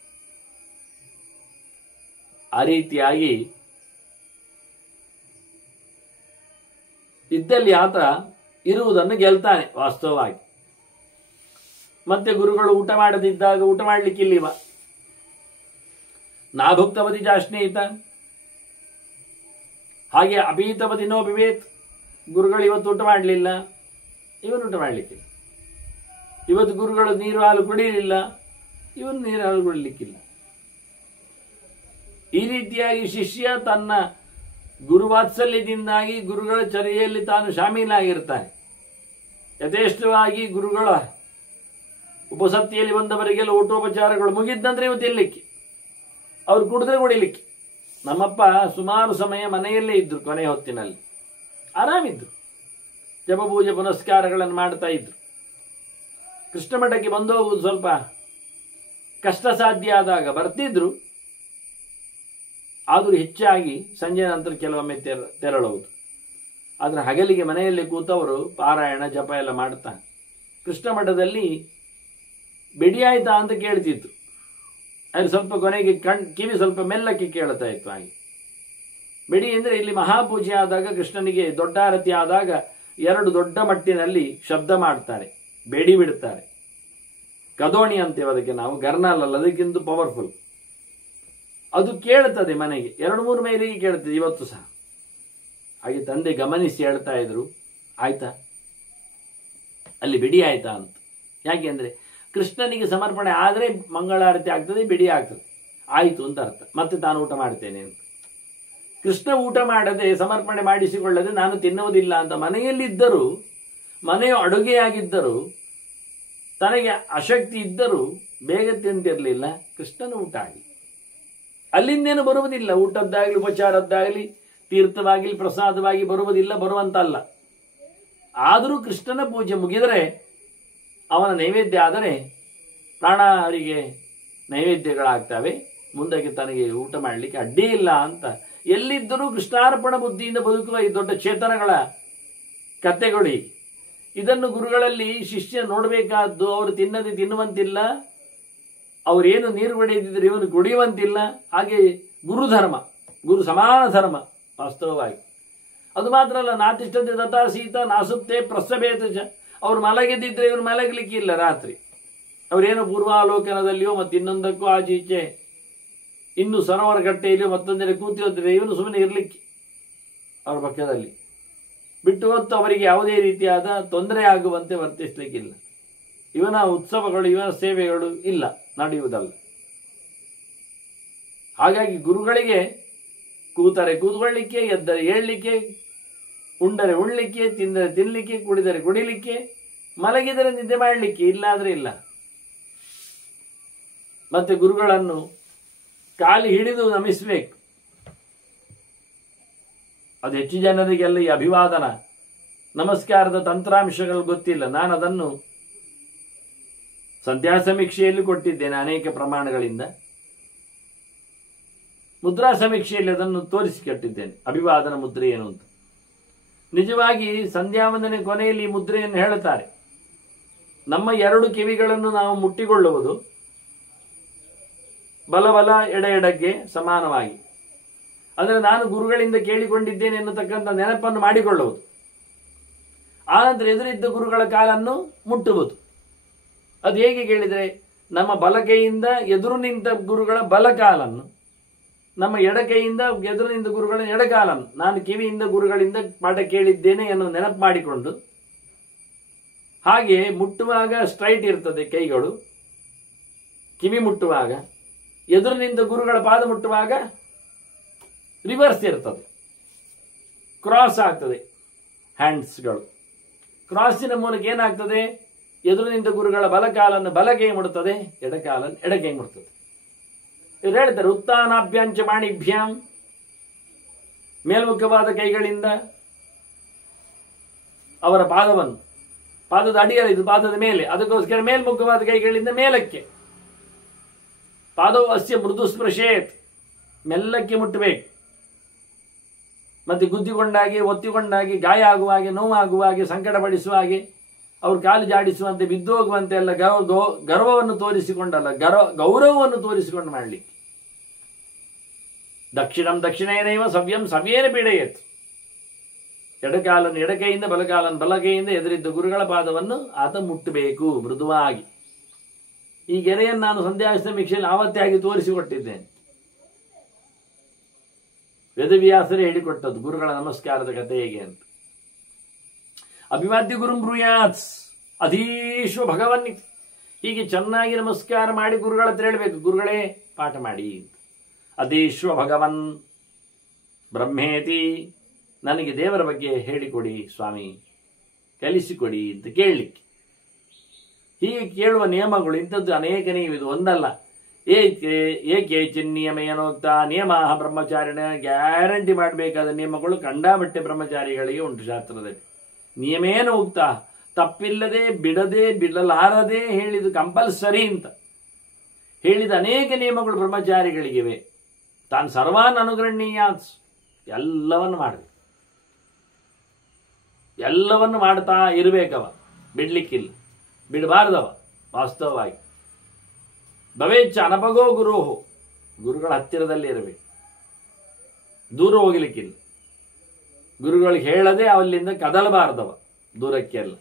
ಆ ರೀತಿಯಾಗಿ ಇದ್ದಲ್ಲಿ ಆತ ಇರುವುದನ್ನು ಗೆಲ್ತಾನೆ ವಾಸ್ತವವಾಗಿ. ಮತ್ತೆ ಗುರುಗಳು ಊಟ ಮಾಡದಿದ್ದಾಗ ಊಟ ಮಾಡಲಿಕ್ಕಿಲ್ಲಿವ ನಾಭುಕ್ತವತಿ ಜಾಸ್ನೇಹಿತ, ಹಾಗೆ ಅಪೀತವತಿನೋ ಬಿವೇತ್. ಗುರುಗಳು ಇವತ್ತು ಊಟ ಮಾಡಲಿಲ್ಲ, ಇವನು ಊಟ ಮಾಡಲಿಕ್ಕಿಲ್ಲ. ಇವತ್ತು ಗುರುಗಳು ನೀರು ಹಾಲು ಕುಡಿಯಲಿಲ್ಲ, ಇವನು ನೀರು ಹಾಲು ಕುಡಿಲಿಕ್ಕಿಲ್ಲ. ಈ ರೀತಿಯಾಗಿ ಶಿಷ್ಯ ತನ್ನ ಗುರುವಾತ್ಸಲ್ಯದಿಂದಾಗಿ ಗುರುಗಳ ಚರ್ಯೆಯಲ್ಲಿ ತಾನು ಶಾಮೀಲಾಗಿರ್ತಾನೆ. ಯಥೇಷ್ಟವಾಗಿ ಗುರುಗಳ ಉಪಸತ್ತಿಯಲ್ಲಿ ಬಂದವರಿಗೆಲ್ಲ ಊಟೋಪಚಾರಗಳು ಮುಗಿದ್ದಂದ್ರೆ ಇವತ್ತು ಎಲ್ಲಿಕ್ಕೆ, ಅವ್ರು ಕುಡಿದ್ರೆ ಕುಡಿಲಿಕ್ಕೆ. ನಮ್ಮಪ್ಪ ಸುಮಾರು ಸಮಯ ಮನೆಯಲ್ಲೇ ಇದ್ರು, ಕೊನೆ ಹೊತ್ತಿನಲ್ಲಿ ಆರಾಮಿದ್ರು, ಜಪಪೂಜೆ ಪುನಸ್ಕಾರಗಳನ್ನು ಮಾಡ್ತಾ ಇದ್ರು. ಕೃಷ್ಣ ಮಠಕ್ಕೆ ಬಂದು ಹೋಗುವುದು ಸ್ವಲ್ಪ ಕಷ್ಟ ಸಾಧ್ಯ ಆದಾಗ ಬರ್ತಿದ್ರು. ಆದರೂ ಹೆಚ್ಚಾಗಿ ಸಂಜೆ ನಂತರ ಕೆಲವೊಮ್ಮೆ ತೆರಳುವುದು. ಆದರೆ ಹಗಲಿಗೆ ಮನೆಯಲ್ಲಿ ಕೂತವರು ಪಾರಾಯಣ ಜಪ ಎಲ್ಲ ಮಾಡ್ತಾನೆ. ಕೃಷ್ಣ ಮಠದಲ್ಲಿ ಬೆಡಿಯಾಯ್ತಾ ಅಂತ ಕೇಳ್ತಿತ್ತು. ಅದು ಸ್ವಲ್ಪ ಕೊನೆಗೆ ಕಿವಿ ಸ್ವಲ್ಪ ಮೆಲ್ಲಕ್ಕೆ ಕೇಳ್ತಾ ಇತ್ತು. ಹಾಗೆ ಬೆಡಿ ಅಂದರೆ ಇಲ್ಲಿ ಮಹಾಪೂಜೆ ಆದಾಗ, ಕೃಷ್ಣನಿಗೆ ದೊಡ್ಡ ಆರತಿ ಆದಾಗ 2 ದೊಡ್ಡ ಮಟ್ಟಿನಲ್ಲಿ ಶಬ್ದ ಮಾಡ್ತಾರೆ, ಬೆಡಿ ಬಿಡ್ತಾರೆ. ಕದೋಣಿ ಅಂತೇವೆ ಅದಕ್ಕೆ ನಾವು, ಗರ್ನಾಲ್ ಅಲ್ಲ, ಅದಕ್ಕಿಂತ ಪವರ್ಫುಲ್. ಅದು ಕೇಳ್ತದೆ ಮನೆಗೆ, 2-3 ಮೈಲಿಗೆ ಕೇಳ್ತದೆ ಇವತ್ತು ಸಹ. ಹಾಗೆ ತಂದೆ ಗಮನಿಸಿ ಹೇಳ್ತಾ ಇದ್ರು, ಆಯ್ತಾ ಅಲ್ಲಿ ಬಿಡಿ ಆಯ್ತಾ ಅಂತ. ಯಾಕೆ ಅಂದರೆ ಕೃಷ್ಣನಿಗೆ ಸಮರ್ಪಣೆ ಆದರೆ ಮಂಗಳಾರತಿ ಆಗ್ತದೆ, ಬಿಡಿ ಆಗ್ತದೆ, ಆಯಿತು ಅಂತ ಅರ್ಥ. ಮತ್ತೆ ತಾನು ಊಟ ಮಾಡ್ತೇನೆ ಅಂತ. ಕೃಷ್ಣ ಊಟ ಮಾಡದೆ ಸಮರ್ಪಣೆ ಮಾಡಿಸಿಕೊಳ್ಳದೆ ನಾನು ತಿನ್ನುವುದಿಲ್ಲ ಅಂತ ಮನೆಯಲ್ಲಿದ್ದರೂ, ಮನೆಯ ಅಡುಗೆಯಾಗಿದ್ದರೂ, ತನಗೆ ಅಶಕ್ತಿ ಇದ್ದರೂ ಬೇಗ ತಿಂತಿರಲಿಲ್ಲ. ಕೃಷ್ಣನ ಊಟ ಆಗಿ ಅಲ್ಲಿಂದೇನು ಬರುವುದಿಲ್ಲ. ಊಟದ್ದಾಗಲಿ ಉಪಚಾರದ್ದಾಗಲಿ ತೀರ್ಥವಾಗಲಿ ಪ್ರಸಾದವಾಗಿ ಬರುವುದಿಲ್ಲ, ಬರುವಂತಲ್ಲ. ಆದರೂ ಕೃಷ್ಣನ ಪೂಜೆ ಮುಗಿದರೆ, ಅವನ ನೈವೇದ್ಯ ಆದರೆ ಪ್ರಾಣರಿಗೆ ನೈವೇದ್ಯಗಳಾಗ್ತವೆ, ಮುಂದಕ್ಕೆ ತನಗೆ ಊಟ ಮಾಡಲಿಕ್ಕೆ ಅಡ್ಡಿ ಇಲ್ಲ ಅಂತ ಎಲ್ಲಿದ್ದರೂ ಕೃಷ್ಣಾರ್ಪಣ ಬುದ್ಧಿಯಿಂದ ಬದುಕುವ ಈ ದೊಡ್ಡ ಚೇತನಗಳ ಕಥೆಗಳು. ಇದನ್ನು ಗುರುಗಳಲ್ಲಿ ಶಿಷ್ಯ ನೋಡಬೇಕಾದ್ದು. ಅವರು ತಿನ್ನದೆ ತಿನ್ನುವಂತಿಲ್ಲ, ಅವರೇನು ನೀರು ಕುಡಿಯದಿದ್ದರೆ ಇವನು ಕುಡಿಯುವಂತಿಲ್ಲ. ಹಾಗೆ ಗುರುಧರ್ಮ, ಗುರು ಸಮಾನ ಧರ್ಮ ವಾಸ್ತವವಾಗಿ. ಅದು ಮಾತ್ರ ಅಲ್ಲ, ನಾತಿಷ್ಠತೆ ತಥಾ ಸೀತ ನಾಸುಪ್ತೆ ಪ್ರಸಭೇತ ಚ. ಅವ್ರು ಮಲಗಿದ್ದಿದ್ರೆ ಇವನು ಮಲಗಲಿಕ್ಕೆ ಇಲ್ಲ ರಾತ್ರಿ. ಅವರೇನು ಪೂರ್ವಾಲೋಕನದಲ್ಲಿಯೋ ಮತ್ತು ಇನ್ನೊಂದಕ್ಕೂ ಆಚೀಚೆ ಇನ್ನು ಸರೋವರ ಕಟ್ಟೆಯಲ್ಲಿಯೋ ಮತ್ತೊಂದೆಡೆ ಕೂತಿರೋದ್ರೆ ಇವನು ಸುಮ್ಮನೆ ಇರಲಿಕ್ಕೆ ಅವರ ಪಕ್ಕದಲ್ಲಿ ಬಿಟ್ಟು ಹೊತ್ತು ಅವರಿಗೆ ಯಾವುದೇ ರೀತಿಯಾದ ತೊಂದರೆ ಆಗುವಂತೆ ವರ್ತಿಸಲಿಕ್ಕಿಲ್ಲ. ಇವನ ಉತ್ಸವಗಳು, ಇವನ ಸೇವೆಗಳು ಇಲ್ಲ, ನಡೆಯುವುದಲ್ಲ. ಹಾಗಾಗಿ ಗುರುಗಳಿಗೆ ಕೂತರೆ ಕೂತ್ಕೊಳ್ಳಿಕ್ಕೆ, ಎದ್ದರೆ ಏಳಲಿಕ್ಕೆ, ಉಂಡರೆ ಉಣ್ಲಿಕ್ಕೆ, ತಿಂದರೆ ತಿನ್ನಲಿಕ್ಕೆ, ಕುಡಿದರೆ ಕುಡಿಲಿಕ್ಕೆ, ಮಲಗಿದರೆ ನಿದ್ದೆ ಮಾಡಲಿಕ್ಕೆ, ಇಲ್ಲಾದ್ರೆ ಇಲ್ಲ. ಮತ್ತೆ ಗುರುಗಳನ್ನು ಕಾಲಿ ಹಿಡಿದು ನಮಿಸಬೇಕು. ಅದು ಹೆಚ್ಚು ಜನರಿಗೆಲ್ಲ ಈ ಅಭಿವಾದನ ನಮಸ್ಕಾರದ ತಂತ್ರಾಂಶಗಳು ಗೊತ್ತಿಲ್ಲ. ನಾನು ಅದನ್ನು ಸಂಧ್ಯಾ ಸಮೀಕ್ಷೆಯಲ್ಲಿ ಕೊಟ್ಟಿದ್ದೇನೆ ಅನೇಕ ಪ್ರಮಾಣಗಳಿಂದ. ಮುದ್ರಾ ಸಮೀಕ್ಷೆಯಲ್ಲಿ ಅದನ್ನು ತೋರಿಸಿಕೊಟ್ಟಿದ್ದೇನೆ, ಅಭಿವಾದನ ಮುದ್ರೆ ಏನು ಅಂತ. ನಿಜವಾಗಿ ಸಂಧ್ಯಾ ವಂದನೆ ಕೊನೆಯಲ್ಲಿ ಮುದ್ರೆಯನ್ನು ಹೇಳುತ್ತಾರೆ. ನಮ್ಮ ಎರಡು ಕಿವಿಗಳನ್ನು ನಾವು ಮುಟ್ಟಿಕೊಳ್ಳುವುದು ಬಲ ಎಡೆಗೆ ಸಮಾನವಾಗಿ. ಅಂದರೆ ನಾನು ಗುರುಗಳಿಂದ ಕೇಳಿಕೊಂಡಿದ್ದೇನೆ ಎನ್ನುತಕ್ಕಂಥ ನೆನಪನ್ನು ಮಾಡಿಕೊಳ್ಳುವುದು. ಆನಂತರ ಎದುರಿದ್ದ ಗುರುಗಳ ಕಾಲನ್ನು ಮುಟ್ಟುವುದು. ಅದು ಹೇಗೆ ಕೇಳಿದರೆ, ನಮ್ಮ ಬಲಕೈಯಿಂದ ಎದುರು ನಿಂತ ಗುರುಗಳ ಬಲಕಾಲನ್ನು, ನಮ್ಮ ಎಡಕೈಯಿಂದ ಎದುರು ನಿಂತ ಗುರುಗಳ ಎಡಕಾಲನ್ನು ನಾನು ಕಿವಿಯಿಂದ ಗುರುಗಳಿಂದ ಪಾಠ ಕೇಳಿದ್ದೇನೆ ಎನ್ನುವ ನೆನಪು ಮಾಡಿಕೊಂಡು, ಹಾಗೆ ಮುಟ್ಟುವಾಗ ಸ್ಟ್ರೈಟ್ ಇರ್ತದೆ ಕೈಗಳು, ಕಿವಿ ಮುಟ್ಟುವಾಗ, ಎದುರು ನಿಂತ ಗುರುಗಳ ಪಾದ ಮುಟ್ಟುವಾಗ ರಿವರ್ಸ್ ಇರ್ತದೆ, ಕ್ರಾಸ್ ಆಗ್ತದೆ. ಹ್ಯಾಂಡ್ಸ್ಗಳು ಕ್ರಾಸಿನ ಮೂಲಕ ಏನಾಗ್ತದೆ, ಎದುರು ನಿಂತ ಗುರುಗಳ ಬಲಕಾಲನ್ನು ಬಲಕೈ ಮುಡುತ್ತದೆ, ಎಡಕಾಲನ್ನು ಎಡಕೈ ಮುಡುತ್ತದೆ. ಇವ್ರು ಹೇಳ್ತಾರೆ, ಉತ್ತಾನಾಭ್ಯಾಂಚ ಮಾಣಿಭ್ಯಾಂ, ಮೇಲ್ಮುಖವಾದ ಕೈಗಳಿಂದ ಅವರ ಪಾದವನ್ನು, ಪಾದದ ಅಡಿಯಲ್ಲಿ ಇದು ಪಾದದ ಮೇಲೆ, ಅದಕ್ಕೋಸ್ಕರ ಮೇಲ್ಮುಖವಾದ ಕೈಗಳಿಂದ ಮೇಲಕ್ಕೆ. ಪಾದವು ಅಸ್ಯ ಮೃದು ಸ್ಪೃಶೇತ್, ಮೆಲ್ಲಕ್ಕೆ ಮುಟ್ಟಬೇಕು. ಮತ್ತೆ ಗುದ್ದಿಕೊಂಡಾಗಿ, ಒತ್ತಿಕೊಂಡಾಗಿ, ಗಾಯ ಆಗುವ ಹಾಗೆ, ನೋವಾಗುವ ಹಾಗೆ, ಸಂಕಟ ಪಡಿಸುವ ಹಾಗೆ, ಅವ್ರು ಕಾಲು ಜಾಡಿಸುವಂತೆ, ಬಿದ್ದೋಗುವಂತೆ ಎಲ್ಲ ಗರ್ವವನ್ನು ತೋರಿಸಿಕೊಂಡಲ್ಲ, ಗೌರವವನ್ನು ತೋರಿಸಿಕೊಂಡು ಮಾಡಲಿಕ್ಕೆ. ದಕ್ಷಿಣಂ ದಕ್ಷಿಣೇನೈವ ಸವ್ಯಂ ಸವ್ಯೇನ ಪೀಡೆಯತ್. ಎಡಕಾಲನ್ನು ಎಡಕೈಯಿಂದ, ಬಲಕಾಲನ್ನು ಬಲಕೈಯಿಂದ ಎದುರಿದ್ದ ಗುರುಗಳ ಪಾದವನ್ನು ಆತ ಮುಟ್ಟಬೇಕು ಮೃದುವಾಗಿ. ಈ ಗೆರೆಯನ್ನು ನಾನು ಸಂಧ್ಯಾಸ್ತ ಭಿಕ್ಷೆಯಲ್ಲಿ ಆವತ್ತೇ ಆಗಿ ತೋರಿಸಿಕೊಟ್ಟಿದ್ದೇನೆ. ವೇದವ್ಯಾಸರೇ ಹೇಳಿಕೊಟ್ಟದ್ದು ಗುರುಗಳ ನಮಸ್ಕಾರದ ಕಥೆ ಹೇಗೆ ಅಂತ. ಅಭಿವಾದ್ಯ ಗುರುಂ ಬ್ರೂಯಾತ್ ಅಧೀಶ್ವ ಭಗವನ್ನಿ. ಹೀಗೆ ಚೆನ್ನಾಗಿ ನಮಸ್ಕಾರ ಮಾಡಿ ಗುರುಗಳ ಹತ್ರ ಹೇಳಬೇಕು, ಗುರುಗಳೇ ಪಾಠ ಮಾಡಿ ಅಂತ. ಅಧೀಶ್ವ ಭಗವನ್ ಬ್ರಹ್ಮೇತಿ, ನನಗೆ ದೇವರ ಬಗ್ಗೆ ಹೇಳಿಕೊಡಿ ಸ್ವಾಮಿ, ಕಲಿಸಿಕೊಡಿ ಅಂತ ಕೇಳಲಿಕ್ಕೆ. ಹೀಗೆ ಕೇಳುವ ನಿಯಮಗಳು ಇಂಥದ್ದು ಅನೇಕನೇ ಇದು, ಒಂದಲ್ಲ. ಏಕೆ ಚಿನ್ನಿಯಮ ಏನೋಕ್ತ ನಿಯಮ ಬ್ರಹ್ಮಚಾರಿಣ, ಗ್ಯಾರಂಟಿ ಮಾಡಬೇಕಾದ ನಿಯಮಗಳು ಕಂಡಾಬಟ್ಟೆ ಬ್ರಹ್ಮಚಾರಿಗಳಿಗೆ ಉಂಟು ಶಾಸ್ತ್ರದಲ್ಲಿ. ನಿಯಮೇನು ಉಕ್ತ, ತಪ್ಪಿಲ್ಲದೆ ಬಿಡದೆ ಬಿಡಲಾರದೆ ಹೇಳಿದ ಕಂಪಲ್ಸರಿ ಅಂತ ಹೇಳಿದ ಅನೇಕ ನಿಯಮಗಳು ಬ್ರಹ್ಮಚಾರಿಗಳಿಗಿವೆ. ತಾನು ಸರ್ವಾನ್ ಅನುಗ್ರಹಣೀಯಾತ್, ಎಲ್ಲವನ್ನು ಮಾಡಬೇಕು, ಎಲ್ಲವನ್ನು ಮಾಡ್ತಾ ಇರಬೇಕವ, ಬಿಡ್ಲಿಕ್ಕಿಲ್ಲ, ಬಿಡಬಾರ್ದವ. ವಾಸ್ತವವಾಗಿ ಭವೇಚ್ಛ ಅನಪಗೋ ಗುರುಹು, ಗುರುಗಳ ಹತ್ತಿರದಲ್ಲಿ ಇರಬೇಕು, ದೂರ ಹೋಗಲಿಕ್ಕಿಲ್ಲ. ಗುರುಗಳಿಗೆ ಹೇಳದೆ ಅಲ್ಲಿಂದ ಕದಲಬಾರ್ದವ, ದೂರಕ್ಕೆಲ್ಲ.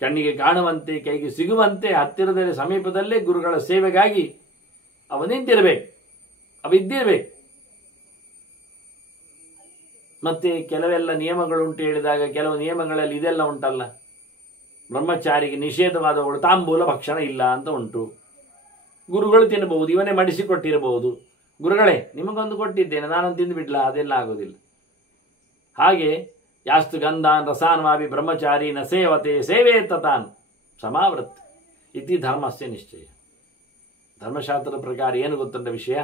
ಕಣ್ಣಿಗೆ ಕಾಣುವಂತೆ, ಕೈಗೆ ಸಿಗುವಂತೆ, ಹತ್ತಿರದಲ್ಲಿ ಸಮೀಪದಲ್ಲೇ ಗುರುಗಳ ಸೇವೆಗಾಗಿ ಅವ ನಿಂತಿರಬೇಕು, ಅವಿದ್ದಿರಬೇಕು. ಮತ್ತೆ ಕೆಲವೆಲ್ಲ ನಿಯಮಗಳುಂಟು ಹೇಳಿದಾಗ, ಕೆಲವು ನಿಯಮಗಳಲ್ಲಿ ಇದೆಲ್ಲ ಉಂಟಲ್ಲ, ಬ್ರಹ್ಮಚಾರಿಗೆ ನಿಷೇಧವಾದವುಗಳು, ತಾಂಬೂಲ ಭಕ್ಷಣ ಇಲ್ಲ ಅಂತ ಉಂಟು. ಗುರುಗಳು ತಿನ್ನಬಹುದು, ಇವನೇ ಮಡಿಸಿಕೊಟ್ಟಿರಬಹುದು. ಗುರುಗಳೇ ನಿಮಗೊಂದು ಕೊಟ್ಟಿದ್ದೇನೆ, ನಾನೊಂದು ತಿಂದು ಬಿಡ್ಲಾ, ಅದೆಲ್ಲ ಆಗೋದಿಲ್ಲ. ಹಾಗೆ ಯಾಸ್ತು ಗಂಧಾನ್ ರಸಾನ್ವಾಪಿ ಬ್ರಹ್ಮಚಾರಿ ನ ಸೇವತೆ ಸೇವೇತ ತಾನ್ ಸಮಾವೃತ್ ಇತಿ ಧರ್ಮಸ್ಯ ನಿಶ್ಚಯ. ಧರ್ಮಶಾಸ್ತ್ರದ ಪ್ರಕಾರ ಏನು ಗೊತ್ತಂತ ವಿಷಯ,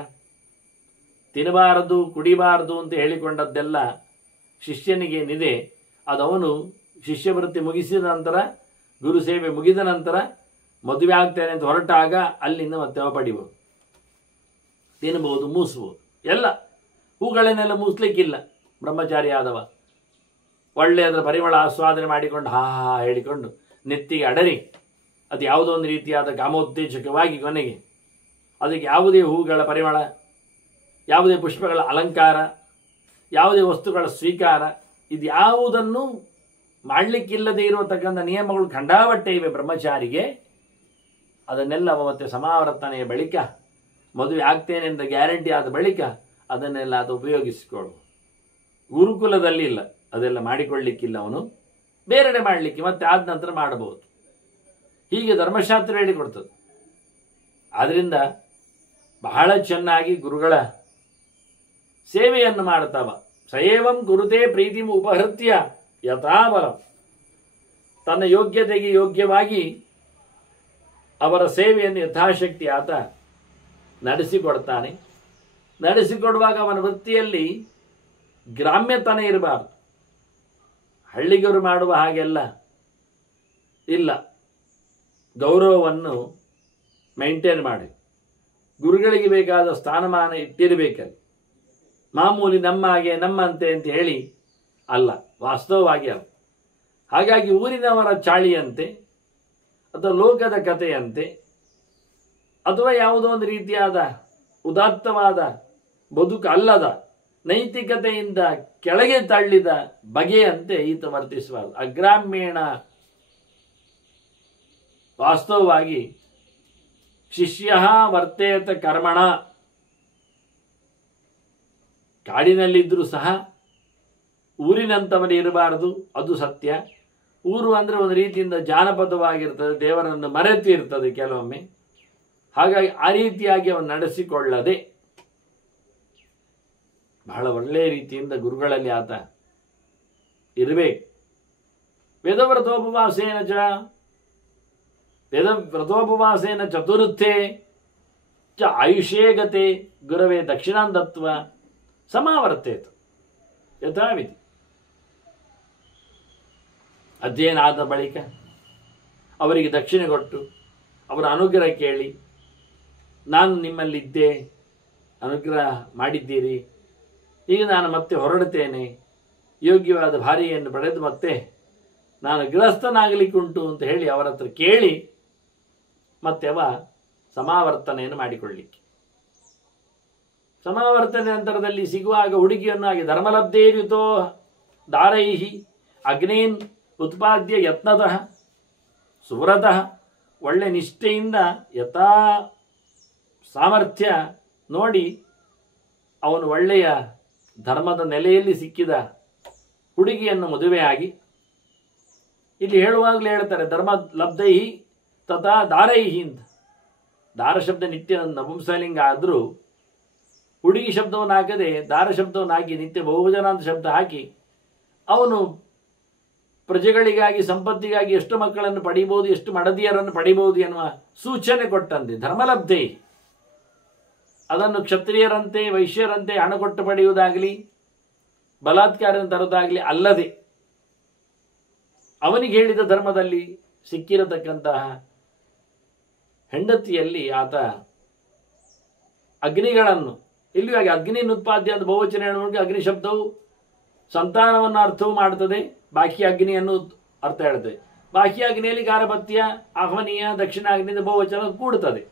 ತಿನ್ನಬಾರದು ಕುಡಿಬಾರದು ಅಂತ ಹೇಳಿಕೊಂಡದ್ದೆಲ್ಲ ಶಿಷ್ಯನಿಗೇನಿದೆ ಅದು ಅವನು ಶಿಷ್ಯವೃತ್ತಿ ಮುಗಿಸಿದ ನಂತರ, ಗುರು ಸೇವೆ ಮುಗಿದ ನಂತರ, ಮದುವೆ ಆಗ್ತೇನೆ ಅಂತ ಹೊರಟಾಗ ಅಲ್ಲಿಂದ ಮತ್ತೆ ಅವ ಪಡಿಬೋದು, ತಿನ್ನಬಹುದು, ಮೂಸಬಹುದು. ಎಲ್ಲ ಹೂಗಳನ್ನೆಲ್ಲ ಮೂಸ್ಲಿಕ್ಕಿಲ್ಲ. ಬ್ರಹ್ಮಚಾರಿ ಆದವ ಒಳ್ಳೆ ಅದರ ಪರಿಮಳ ಆಸ್ವಾದನೆ ಮಾಡಿಕೊಂಡು ಹಾ ಹಾ ಹೇಳಿಕೊಂಡು ನೆತ್ತಿಗೆ ಅಡರಿ, ಅದು ಯಾವುದೋ ಒಂದು ರೀತಿಯಾದ ಕಾಮೋತ್ತೇಜಕವಾಗಿ ಕೊನೆಗೆ ಅದಕ್ಕೆ ಯಾವುದೇ ಹೂಗಳ ಪರಿಮಳ, ಯಾವುದೇ ಪುಷ್ಪಗಳ ಅಲಂಕಾರ, ಯಾವುದೇ ವಸ್ತುಗಳ ಸ್ವೀಕಾರ, ಇದು ಯಾವುದನ್ನು ಮಾಡಲಿಕ್ಕಿಲ್ಲದೆ ಇರತಕ್ಕಂಥ ನಿಯಮಗಳು ಖಂಡಾಬಟ್ಟೆ ಇವೆ ಬ್ರಹ್ಮಚಾರಿಗೆ. ಅದನ್ನೆಲ್ಲ ಮತ್ತೆ ಸಮಾವರ್ತನೆಯ ಬಳಿಕ, ಮದುವೆ ಆಗ್ತೇನೆ ಅಂತ ಗ್ಯಾರಂಟಿ ಆದ ಬಳಿಕ ಅದನ್ನೆಲ್ಲ ಅದು ಉಪಯೋಗಿಸಿಕೊಳ್ಳು. ಗುರುಕುಲದಲ್ಲಿ ಇಲ್ಲ, ಅದೆಲ್ಲ ಮಾಡಿಕೊಳ್ಳಿಕ್ಕಿಲ್ಲ. ಅವನು ಬೇರೆಡೆ ಮಾಡಲಿಕ್ಕೆ ಮತ್ತೆ ಆದ ನಂತರ ಮಾಡಬಹುದು. ಹೀಗೆ ಧರ್ಮಶಾಸ್ತ್ರ ಹೇಳಿಕೊಡ್ತದೆ. ಆದ್ರಿಂದ ಬಹಳ ಚೆನ್ನಾಗಿ ಗುರುಗಳ ಸೇವೆಯನ್ನು ಮಾಡ್ತಾವ. ಸಯೇವಂ ಗುರುತೇ ಪ್ರೀತಿ ಉಪಹೃತ್ಯ ಯಥಾಬಲಂ, ತನ್ನ ಯೋಗ್ಯತೆಗೆ ಯೋಗ್ಯವಾಗಿ ಅವರ ಸೇವೆಯನ್ನು ಯಥಾಶಕ್ತಿ ಆತ ನಡೆಸಿಕೊಡ್ತಾನೆ. ನಡೆಸಿಕೊಡುವಾಗ ಅವನ ವೃತ್ತಿಯಲ್ಲಿ ಗ್ರಾಮ್ಯತನ ಇರಬಾರ್ದು. ಹಳ್ಳಿಗರು ಮಾಡುವ ಹಾಗೆಲ್ಲ ಇಲ್ಲ, ಗೌರವವನ್ನು ಮೇಂಟೈನ್ ಮಾಡಿ ಗುರುಗಳಿಗೆ ಬೇಕಾದ ಸ್ಥಾನಮಾನ ಇಟ್ಟಿರಬೇಕಲ್ಲಿ. ಮಾಮೂಲಿ ನಮ್ಮ ಹಾಗೆ ನಮ್ಮಂತೆ ಅಂತ ಹೇಳಿ ಅಲ್ಲ, ವಾಸ್ತವವಾಗಿ ಅಲ್ಲ. ಹಾಗಾಗಿ ಊರಿನವರ ಚಾಳಿಯಂತೆ ಅಥವಾ ಲೋಕದ ಕಥೆಯಂತೆ ಅಥವಾ ಯಾವುದೋ ಒಂದು ರೀತಿಯಾದ ಉದಾತ್ತವಾದ ಬದುಕು ಅಲ್ಲದ ನೈತಿಕತೆಯಿಂದ ಕೆಳಗೆ ತಳ್ಳಿದ ಬಗೆಯಂತೆ ಈತ ವರ್ತಿಸಬಾರದು. ಅಗ್ರಾಮ್ಯೇಣ ವಾಸ್ತವವಾಗಿ ಶಿಷ್ಯ ವರ್ತೇತ ಕರ್ಮಣ. ಕಾಡಿನಲ್ಲಿದ್ದರೂ ಸಹ ಊರಿನಂತವನೇ ಇರಬಾರದು, ಅದು ಸತ್ಯ. ಊರು ಅಂದರೆ ಒಂದು ರೀತಿಯಿಂದ ಜಾನಪದವಾಗಿರ್ತದೆ, ದೇವರನ್ನು ಮರೆತು ಇರ್ತದೆ ಕೆಲವೊಮ್ಮೆ. ಹಾಗಾಗಿ ಆ ರೀತಿಯಾಗಿ ಅವನು ನಡೆಸಿಕೊಳ್ಳದೆ ಬಹಳ ಒಳ್ಳೆಯ ರೀತಿಯಿಂದ ಗುರುಗಳಲ್ಲಿ ಆತ ಇರಬೇಕು. ವೇದವ್ರತೋಪವಾಸೇನ ವೇದವ್ರತೋಪವಾಸೇನ ಚತುರ್ಥೇ ಚ ಆಯುಷೇಗತೆ ಗುರವೇ ದಕ್ಷಿಣಾಂದತ್ವ ಸಮಾವರ್ತೇತ ಯಥಾವಿಧಿ. ಅಧ್ಯಯನ ಆದ ಬಳಿಕ ಅವರಿಗೆ ದಕ್ಷಿಣೆ ಕೊಟ್ಟು ಅವರ ಅನುಗ್ರಹ ಕೇಳಿ, ನಾನು ನಿಮ್ಮಲ್ಲಿದ್ದೆ, ಅನುಗ್ರಹ ಮಾಡಿದ್ದೀರಿ, ಈಗ ನಾನು ಮತ್ತೆ ಹೊರಡುತ್ತೇನೆ, ಯೋಗ್ಯವಾದ ಭಾರ್ಯೆಯನ್ನು ಪಡೆದು ಮತ್ತೆ ನಾನು ಗೃಹಸ್ಥನಾಗಲಿಕ್ಕುಂಟು ಅಂತ ಹೇಳಿ ಅವರ ಹತ್ರ ಕೇಳಿ ಮತ್ತೆ ಅವ ಸಮಾವರ್ತನೆಯನ್ನು ಮಾಡಿಕೊಳ್ಳಿಕ್ಕೆ. ಸಮಾವರ್ತನೆ ನಂತರದಲ್ಲಿ ಸಿಗುವಾಗ ಹುಡುಗಿಯನ್ನು ಹಾಗೆ ಧರ್ಮಲಬ್ಧೇರ್ಯುತೋ ದಾರೈಹಿ ಅಗ್ನೇನ್ ಉತ್ಪಾದ್ಯ ಯತ್ನತಃ ಸುವ್ರತಃ, ಒಳ್ಳೆ ನಿಷ್ಠೆಯಿಂದ ಯಥಾ ಸಾಮರ್ಥ್ಯ ನೋಡಿ ಅವನು ಒಳ್ಳೆಯ ಧರ್ಮದ ನೆಲೆಯಲ್ಲಿ ಸಿಕ್ಕಿದ ಹುಡುಗಿಯನ್ನು ಮದುವೆಯಾಗಿ, ಇಲ್ಲಿ ಹೇಳುವಾಗಲೇ ಹೇಳ್ತಾರೆ ಧರ್ಮ ಲಬ್ಧೈಹಿ ತಥಾ ದಾರೈಹಿ ಅಂತ. ದಾರ ಶಬ್ದ ನಿತ್ಯ ನಪುಂಸಲಿಂಗ ಆದರೂ ಹುಡುಗಿ ಶಬ್ದವನ್ನು ಹಾಕದೆ ದಾರ ಶಬ್ದವನ್ನು ಹಾಕಿ ನಿತ್ಯ ಬಹುಜನ ಅಂತ ಶಬ್ದ ಹಾಕಿ ಅವನು ಪ್ರಜೆಗಳಿಗಾಗಿ ಸಂಪತ್ತಿಗಾಗಿ ಎಷ್ಟು ಮಕ್ಕಳನ್ನು ಪಡಿಬಹುದು, ಎಷ್ಟು ಮಡದಿಯರನ್ನು ಪಡಿಬಹುದು ಎನ್ನುವ ಸೂಚನೆ ಕೊಟ್ಟಂತೆ ಧರ್ಮಲಬ್ಧೆ. ಅದನ್ನು ಕ್ಷತ್ರಿಯರಂತೆ ವೈಶ್ಯರಂತೆ ಹಣ ಕೊಟ್ಟು ಪಡೆಯುವುದಾಗಲಿ ಬಲಾತ್ಕಾರ ತರುವುದಾಗಲಿ ಅಲ್ಲದೆ ಅವನಿಗೆ ಹೇಳಿದ ಧರ್ಮದಲ್ಲಿ ಸಿಕ್ಕಿರತಕ್ಕಂತಹ ಹೆಂಡತಿಯಲ್ಲಿ ಆತ ಅಗ್ನಿಗಳನ್ನು, ಇಲ್ಲಿಯೂ ಹಾಗೆ ಅಗ್ನಿ ಉತ್ಪಾದ್ಯ ಅಂತ ಬಹುವಚನ ಹೇಳುವಾಗ ಅಗ್ನಿ ಶಬ್ದವು ಸಂತಾನವನ್ನು ಅರ್ಥವೂ ಮಾಡುತ್ತದೆ, ಬಾಹ್ಯ ಅಗ್ನಿಯನ್ನು ಅರ್ಥ ಹೇಳ್ತದೆ. ಬಾಹ್ಯ ಅಗ್ನಿಯಲ್ಲಿ ಗಾರಭತ್ಯ, ಆಹ್ವನೀಯ, ದಕ್ಷಿಣಾಗ್ನಿಯಿಂದ ಬಹುವಚನ ಕೂಡುತ್ತದೆ.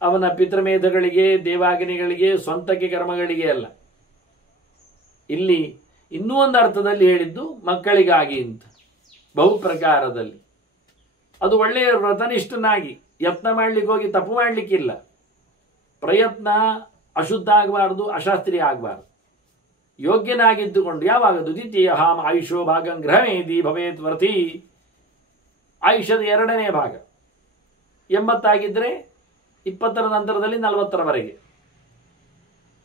ಅವನ ಪಿತೃಮೇಧಗಳಿಗೆ, ದೇವಾಗ್ನಿಗಳಿಗೆ, ಸ್ವಂತಕ್ಕೆ ಕರ್ಮಗಳಿಗೆ ಅಲ್ಲ. ಇಲ್ಲಿ ಇನ್ನೂ ಒಂದು ಅರ್ಥದಲ್ಲಿ ಹೇಳಿದ್ದು ಮಕ್ಕಳಿಗಾಗಿ ಅಂತ, ಬಹು ಪ್ರಕಾರದಲ್ಲಿ. ಅದು ಒಳ್ಳೆಯ ವ್ರತನಿಷ್ಠನಾಗಿ ಯತ್ನ ಮಾಡ್ಲಿಕ್ಕೆ ಹೋಗಿ ತಪ್ಪು ಮಾಡಲಿಕ್ಕಿಲ್ಲ. ಪ್ರಯತ್ನ ಅಶುದ್ಧ ಆಗಬಾರ್ದು, ಅಶಾಸ್ತ್ರೀಯ ಆಗಬಾರ್ದು. ಯೋಗ್ಯನಾಗಿದ್ದುಕೊಂಡು ಯಾವಾಗ ದ್ವಿತೀಯ ಆಯುಷೋ ಭಾಗಂ ಗೃಹಮೇದಿ ಭವೇತ್ ವರ್ತಿ. ಆಯುಷ್ಯದ 2ನೇ ಭಾಗ 80 ಆಗಿದ್ರೆ 20ರ ನಂತರದಲ್ಲಿ 40ರವರೆಗೆ,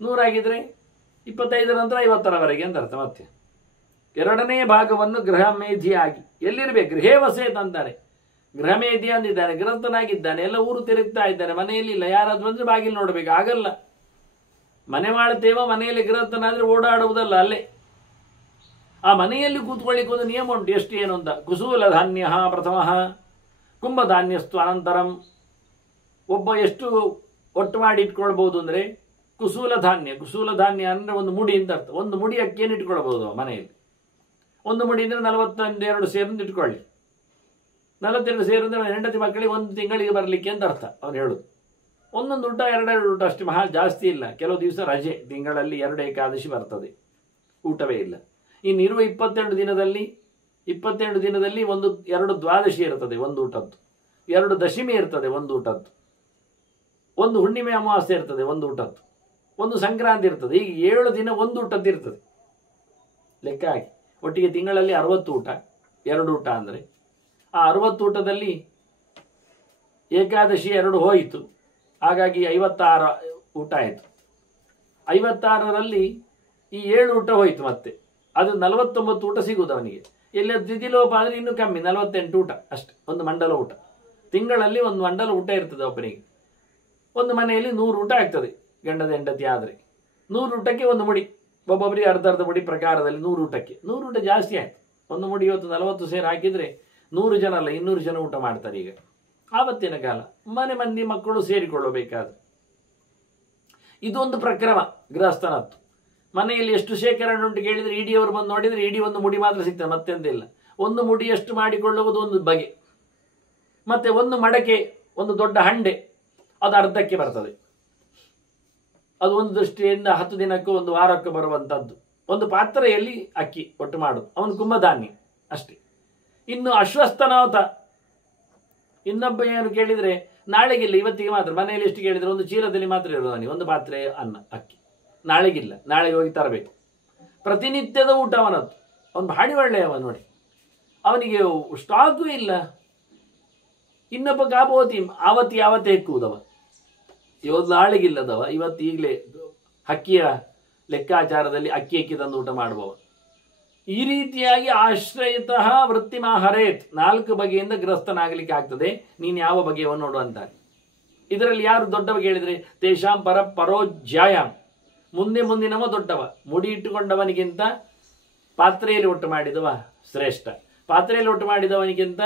100 ಆಗಿದ್ರೆ 25ರ ನಂತರ 50ರವರೆಗೆ ಅಂತ ಅರ್ಥ. ಮತ್ತೆ 2ನೇ ಭಾಗವನ್ನು ಗೃಹಮೇಧಿಯಾಗಿ ಎಲ್ಲಿರ್ಬೇಕು, ಗೃಹೇ ವಸೇತ್ ಅಂತಾರೆ. ಗೃಹಮೇಧಿ ಅಂದಿದ್ದಾನೆ, ಗೃಹಸ್ಥನಾಗಿದ್ದಾನೆ, ಎಲ್ಲ ಊರು ತಿರುಗ್ತಾ ಇದ್ದಾನೆ, ಮನೆಯಲ್ಲಿ ಇಲ್ಲ. ಯಾರಾದ್ರೂ ಬಂದ್ರೆ ಬಾಗಿಲು ನೋಡ್ಬೇಕು, ಆಗಲ್ಲ. ಮನೆ ಮಾಡ್ತೇವ, ಮನೆಯಲ್ಲಿ ಗೃಹಸ್ಥನಾದ್ರೆ ಓಡಾಡುವುದಲ್ಲ, ಅಲ್ಲೇ ಆ ಮನೆಯಲ್ಲಿ ಕೂತ್ಕೊಳ್ಳಿಕ್ಕೆ ಒಂದು ನಿಯಮ ಉಂಟು. ಎಷ್ಟು ಏನು ಅಂತ, ಕುಸೂಲ ಧಾನ್ಯ ಪ್ರಥಮ ಕುಂಭಧಾನ್ಯಸ್ತು ಅನಂತರಂ. ಒಬ್ಬ ಎಷ್ಟು ಒಟ್ಟು ಮಾಡಿ ಇಟ್ಕೊಳ್ಬಹುದು ಅಂದ್ರೆ ಕುಸೂಲ ಧಾನ್ಯ ಅಂದ್ರೆ ಒಂದು ಮುಡಿ ಅಂತ ಅರ್ಥ. ಒಂದು ಮುಡಿ ಅಕ್ಕಿಯನ್ನು ಇಟ್ಕೊಳ್ಬಹುದು ಮನೆಯಲ್ಲಿ. ಒಂದು ಮುಡಿ ಅಂದ್ರೆ 42 ಸೇರು ಇಟ್ಕೊಳ್ಳಿ. 42 ಸೇರು ಅಂದ್ರೆ ಹೆಂಡತಿ ಮಕ್ಕಳಿಗೆ 1 ತಿಂಗಳಿಗೆ ಬರಲಿಕ್ಕೆ ಅಂತ ಅರ್ಥ ಅವನು ಹೇಳುದು. ಒಂದೊಂದು ಊಟ 2 ಊಟ ಅಷ್ಟು ಮಹಾ ಜಾಸ್ತಿ ಇಲ್ಲ. ಕೆಲವು ದಿವಸ ರಜೆ, ತಿಂಗಳಲ್ಲಿ 2 ಏಕಾದಶಿ ಬರ್ತದೆ, ಊಟವೇ ಇಲ್ಲ. ಇನ್ನಿರುವ 22 ದಿನದಲ್ಲಿ 2 ದ್ವಾದಶಿ ಇರ್ತದೆ ಒಂದು ಊಟದ್ದು, 2 ದಶಮಿ ಇರ್ತದೆ ಒಂದು ಊಟದ್ದು, 1 ಹುಣ್ಣಿಮೆ ಅಮಾವಾಸ್ಯೆ ಇರ್ತದೆ ಒಂದು ಊಟದ್ದು, 1 ಸಂಕ್ರಾಂತಿ ಇರ್ತದೆ. ಈಗ 7 ದಿನ ಒಂದು ಊಟದ್ದು ಇರ್ತದೆ ಲೆಕ್ಕ ಹಾಕಿ. ಒಟ್ಟಿಗೆ ತಿಂಗಳಲ್ಲಿ 60 ಊಟ, 2 ಊಟ ಅಂದರೆ ಆ 60 ಊಟದಲ್ಲಿ ಏಕಾದಶಿ 2 ಹೋಯಿತು, ಹಾಗಾಗಿ 56 ಊಟ ಆಯಿತು. 56ರಲ್ಲಿ ಈ 7 ಊಟ ಹೋಯಿತು, ಮತ್ತೆ ಅದು 49 ಊಟ ಸಿಗುವುದು ಅವನಿಗೆ. ಎಲ್ಲ ದ್ವಿತಿಲೋಪ ಆದರೆ ಇನ್ನೂ ಕಮ್ಮಿ, 48 ಊಟ ಅಷ್ಟೆ, ಒಂದು ಮಂಡಲ ಊಟ. ತಿಂಗಳಲ್ಲಿ 1 ಮಂಡಲ ಊಟ ಇರ್ತದೆ ಒಬ್ಬನಿಗೆ. ಒಂದು ಮನೆಯಲ್ಲಿ 100 ಊಟ ಆಗ್ತದೆ ಗಂಡದ ಹೆಂಡತಿ ಆದರೆ. 100 ಊಟಕ್ಕೆ 1 ಮುಡಿ, ಒಬ್ಬೊಬ್ಬರಿಗೆ ಅರ್ಧ ಮುಡಿ ಪ್ರಕಾರದಲ್ಲಿ 100 ಊಟಕ್ಕೆ. 100 ಊಟ ಜಾಸ್ತಿ ಆಯ್ತು. 1 ಮುಡಿ ಇವತ್ತು 40 ಸೇರು ಹಾಕಿದರೆ 100 ಜನ ಅಲ್ಲ 200 ಜನ ಊಟ ಮಾಡ್ತಾರೆ ಈಗ. ಆವತ್ತಿನ ಕಾಲ ಮನೆ ಮಂದಿ ಮಕ್ಕಳು ಸೇರಿಕೊಳ್ಳಬೇಕಾದ್ರೆ ಇದೊಂದು ಪ್ರಕ್ರಮ ಗೃಹಸ್ಥನತ್ತು. ಮನೆಯಲ್ಲಿ ಎಷ್ಟು ಶೇಖರಣೆ ಉಂಟು ಕೇಳಿದರೆ ಇಡಿಯವರು ಬಂದು ನೋಡಿದರೆ ಇಡೀ 1 ಮುಡಿ ಮಾತ್ರ ಸಿಗ್ತದೆ, ಮತ್ತೆಂದಿಲ್ಲ. 1 ಮುಡಿಯಷ್ಟು ಮಾಡಿಕೊಳ್ಳುವುದು ಒಂದು ಬಗೆ. ಮತ್ತೆ ಒಂದು ಮಡಕೆ, ಒಂದು ದೊಡ್ಡ ಹಂಡೆ, ಅದು ಅರ್ಧಕ್ಕೆ ಬರ್ತದೆ. ಅದು ಒಂದು ದೃಷ್ಟಿಯಿಂದ 10 ದಿನಕ್ಕೂ 1 ವಾರಕ್ಕೂ ಬರುವಂಥದ್ದು. ಒಂದು ಪಾತ್ರೆಯಲ್ಲಿ ಅಕ್ಕಿ ಒಟ್ಟು ಮಾಡುದು, ಅವನು ಕುಂಭಧಾನ್ಯ ಅಷ್ಟೇ. ಇನ್ನು ಅಶ್ವಸ್ಥನಾಥ, ಇನ್ನೊಬ್ಬ ಏನು ಕೇಳಿದರೆ ನಾಳೆಗಿಲ್ಲ, ಇವತ್ತಿಗೆ ಮಾತ್ರ. ಮನೆಯಲ್ಲಿ ಎಷ್ಟು ಕೇಳಿದರೆ ಒಂದು ಚೀಲದಲ್ಲಿ ಮಾತ್ರ ಇರೋದು ಅವನಿಗೆ, ಒಂದು ಪಾತ್ರೆ ಅನ್ನ ಅಕ್ಕಿ. ನಾಳೆಗಿಲ್ಲ, ನಾಳೆಗೆ ಹೋಗಿ ತರಬೇಕು. ಪ್ರತಿನಿತ್ಯದ ಊಟ ಅವನದ್ದು. ಅವನು ಭಾರಿ ಒಳ್ಳೆಯವ ನೋಡಿ, ಅವನಿಗೆ ಸ್ಟಾಕು ಇಲ್ಲ. ಇನ್ನೊಬ್ಬ ಕಾಬೋತಿ ಆವತ್ತಿ ಯಾವತ್ತೇ ಹೆಕ್ಕುವುದವ, ಇವತ್ತು ನಾಳೆಗಿಲ್ಲದವ ಇವತ್ತು ಈಗಲೇ ಅಕ್ಕಿಯ ಲೆಕ್ಕಾಚಾರದಲ್ಲಿ ಅಕ್ಕಿ ತಂದು ಊಟ ಮಾಡುವವ. ಈ ರೀತಿಯಾಗಿ ಆಶ್ರಯತಃ ವೃತ್ತಿಮಾಹರೇತ್, 4 ಬಗೆಯಿಂದ ಗೃಹಸ್ಥನಾಗಲಿಕ್ಕೆ ಆಗ್ತದೆ. ನೀನು ಯಾವ ಬಗೆಯನ್ನು ನೋಡುವಂತಾರೆ. ಇದರಲ್ಲಿ ಯಾರು ದೊಡ್ಡವ ಕೇಳಿದರೆ ತೇಷಾಂ ಪರೋಜ್ಯಾಯಾಮ್, ಮುಂದಿನವ ದೊಡ್ಡವ. ಮುಡಿ ಇಟ್ಟುಕೊಂಡವನಿಗಿಂತ ಪಾತ್ರೆಯಲ್ಲಿ ಒಟ್ಟು ಮಾಡಿದವ ಶ್ರೇಷ್ಠ. ಪಾತ್ರೆಯಲ್ಲಿ ಒಟ್ಟು ಮಾಡಿದವನಿಗಿಂತ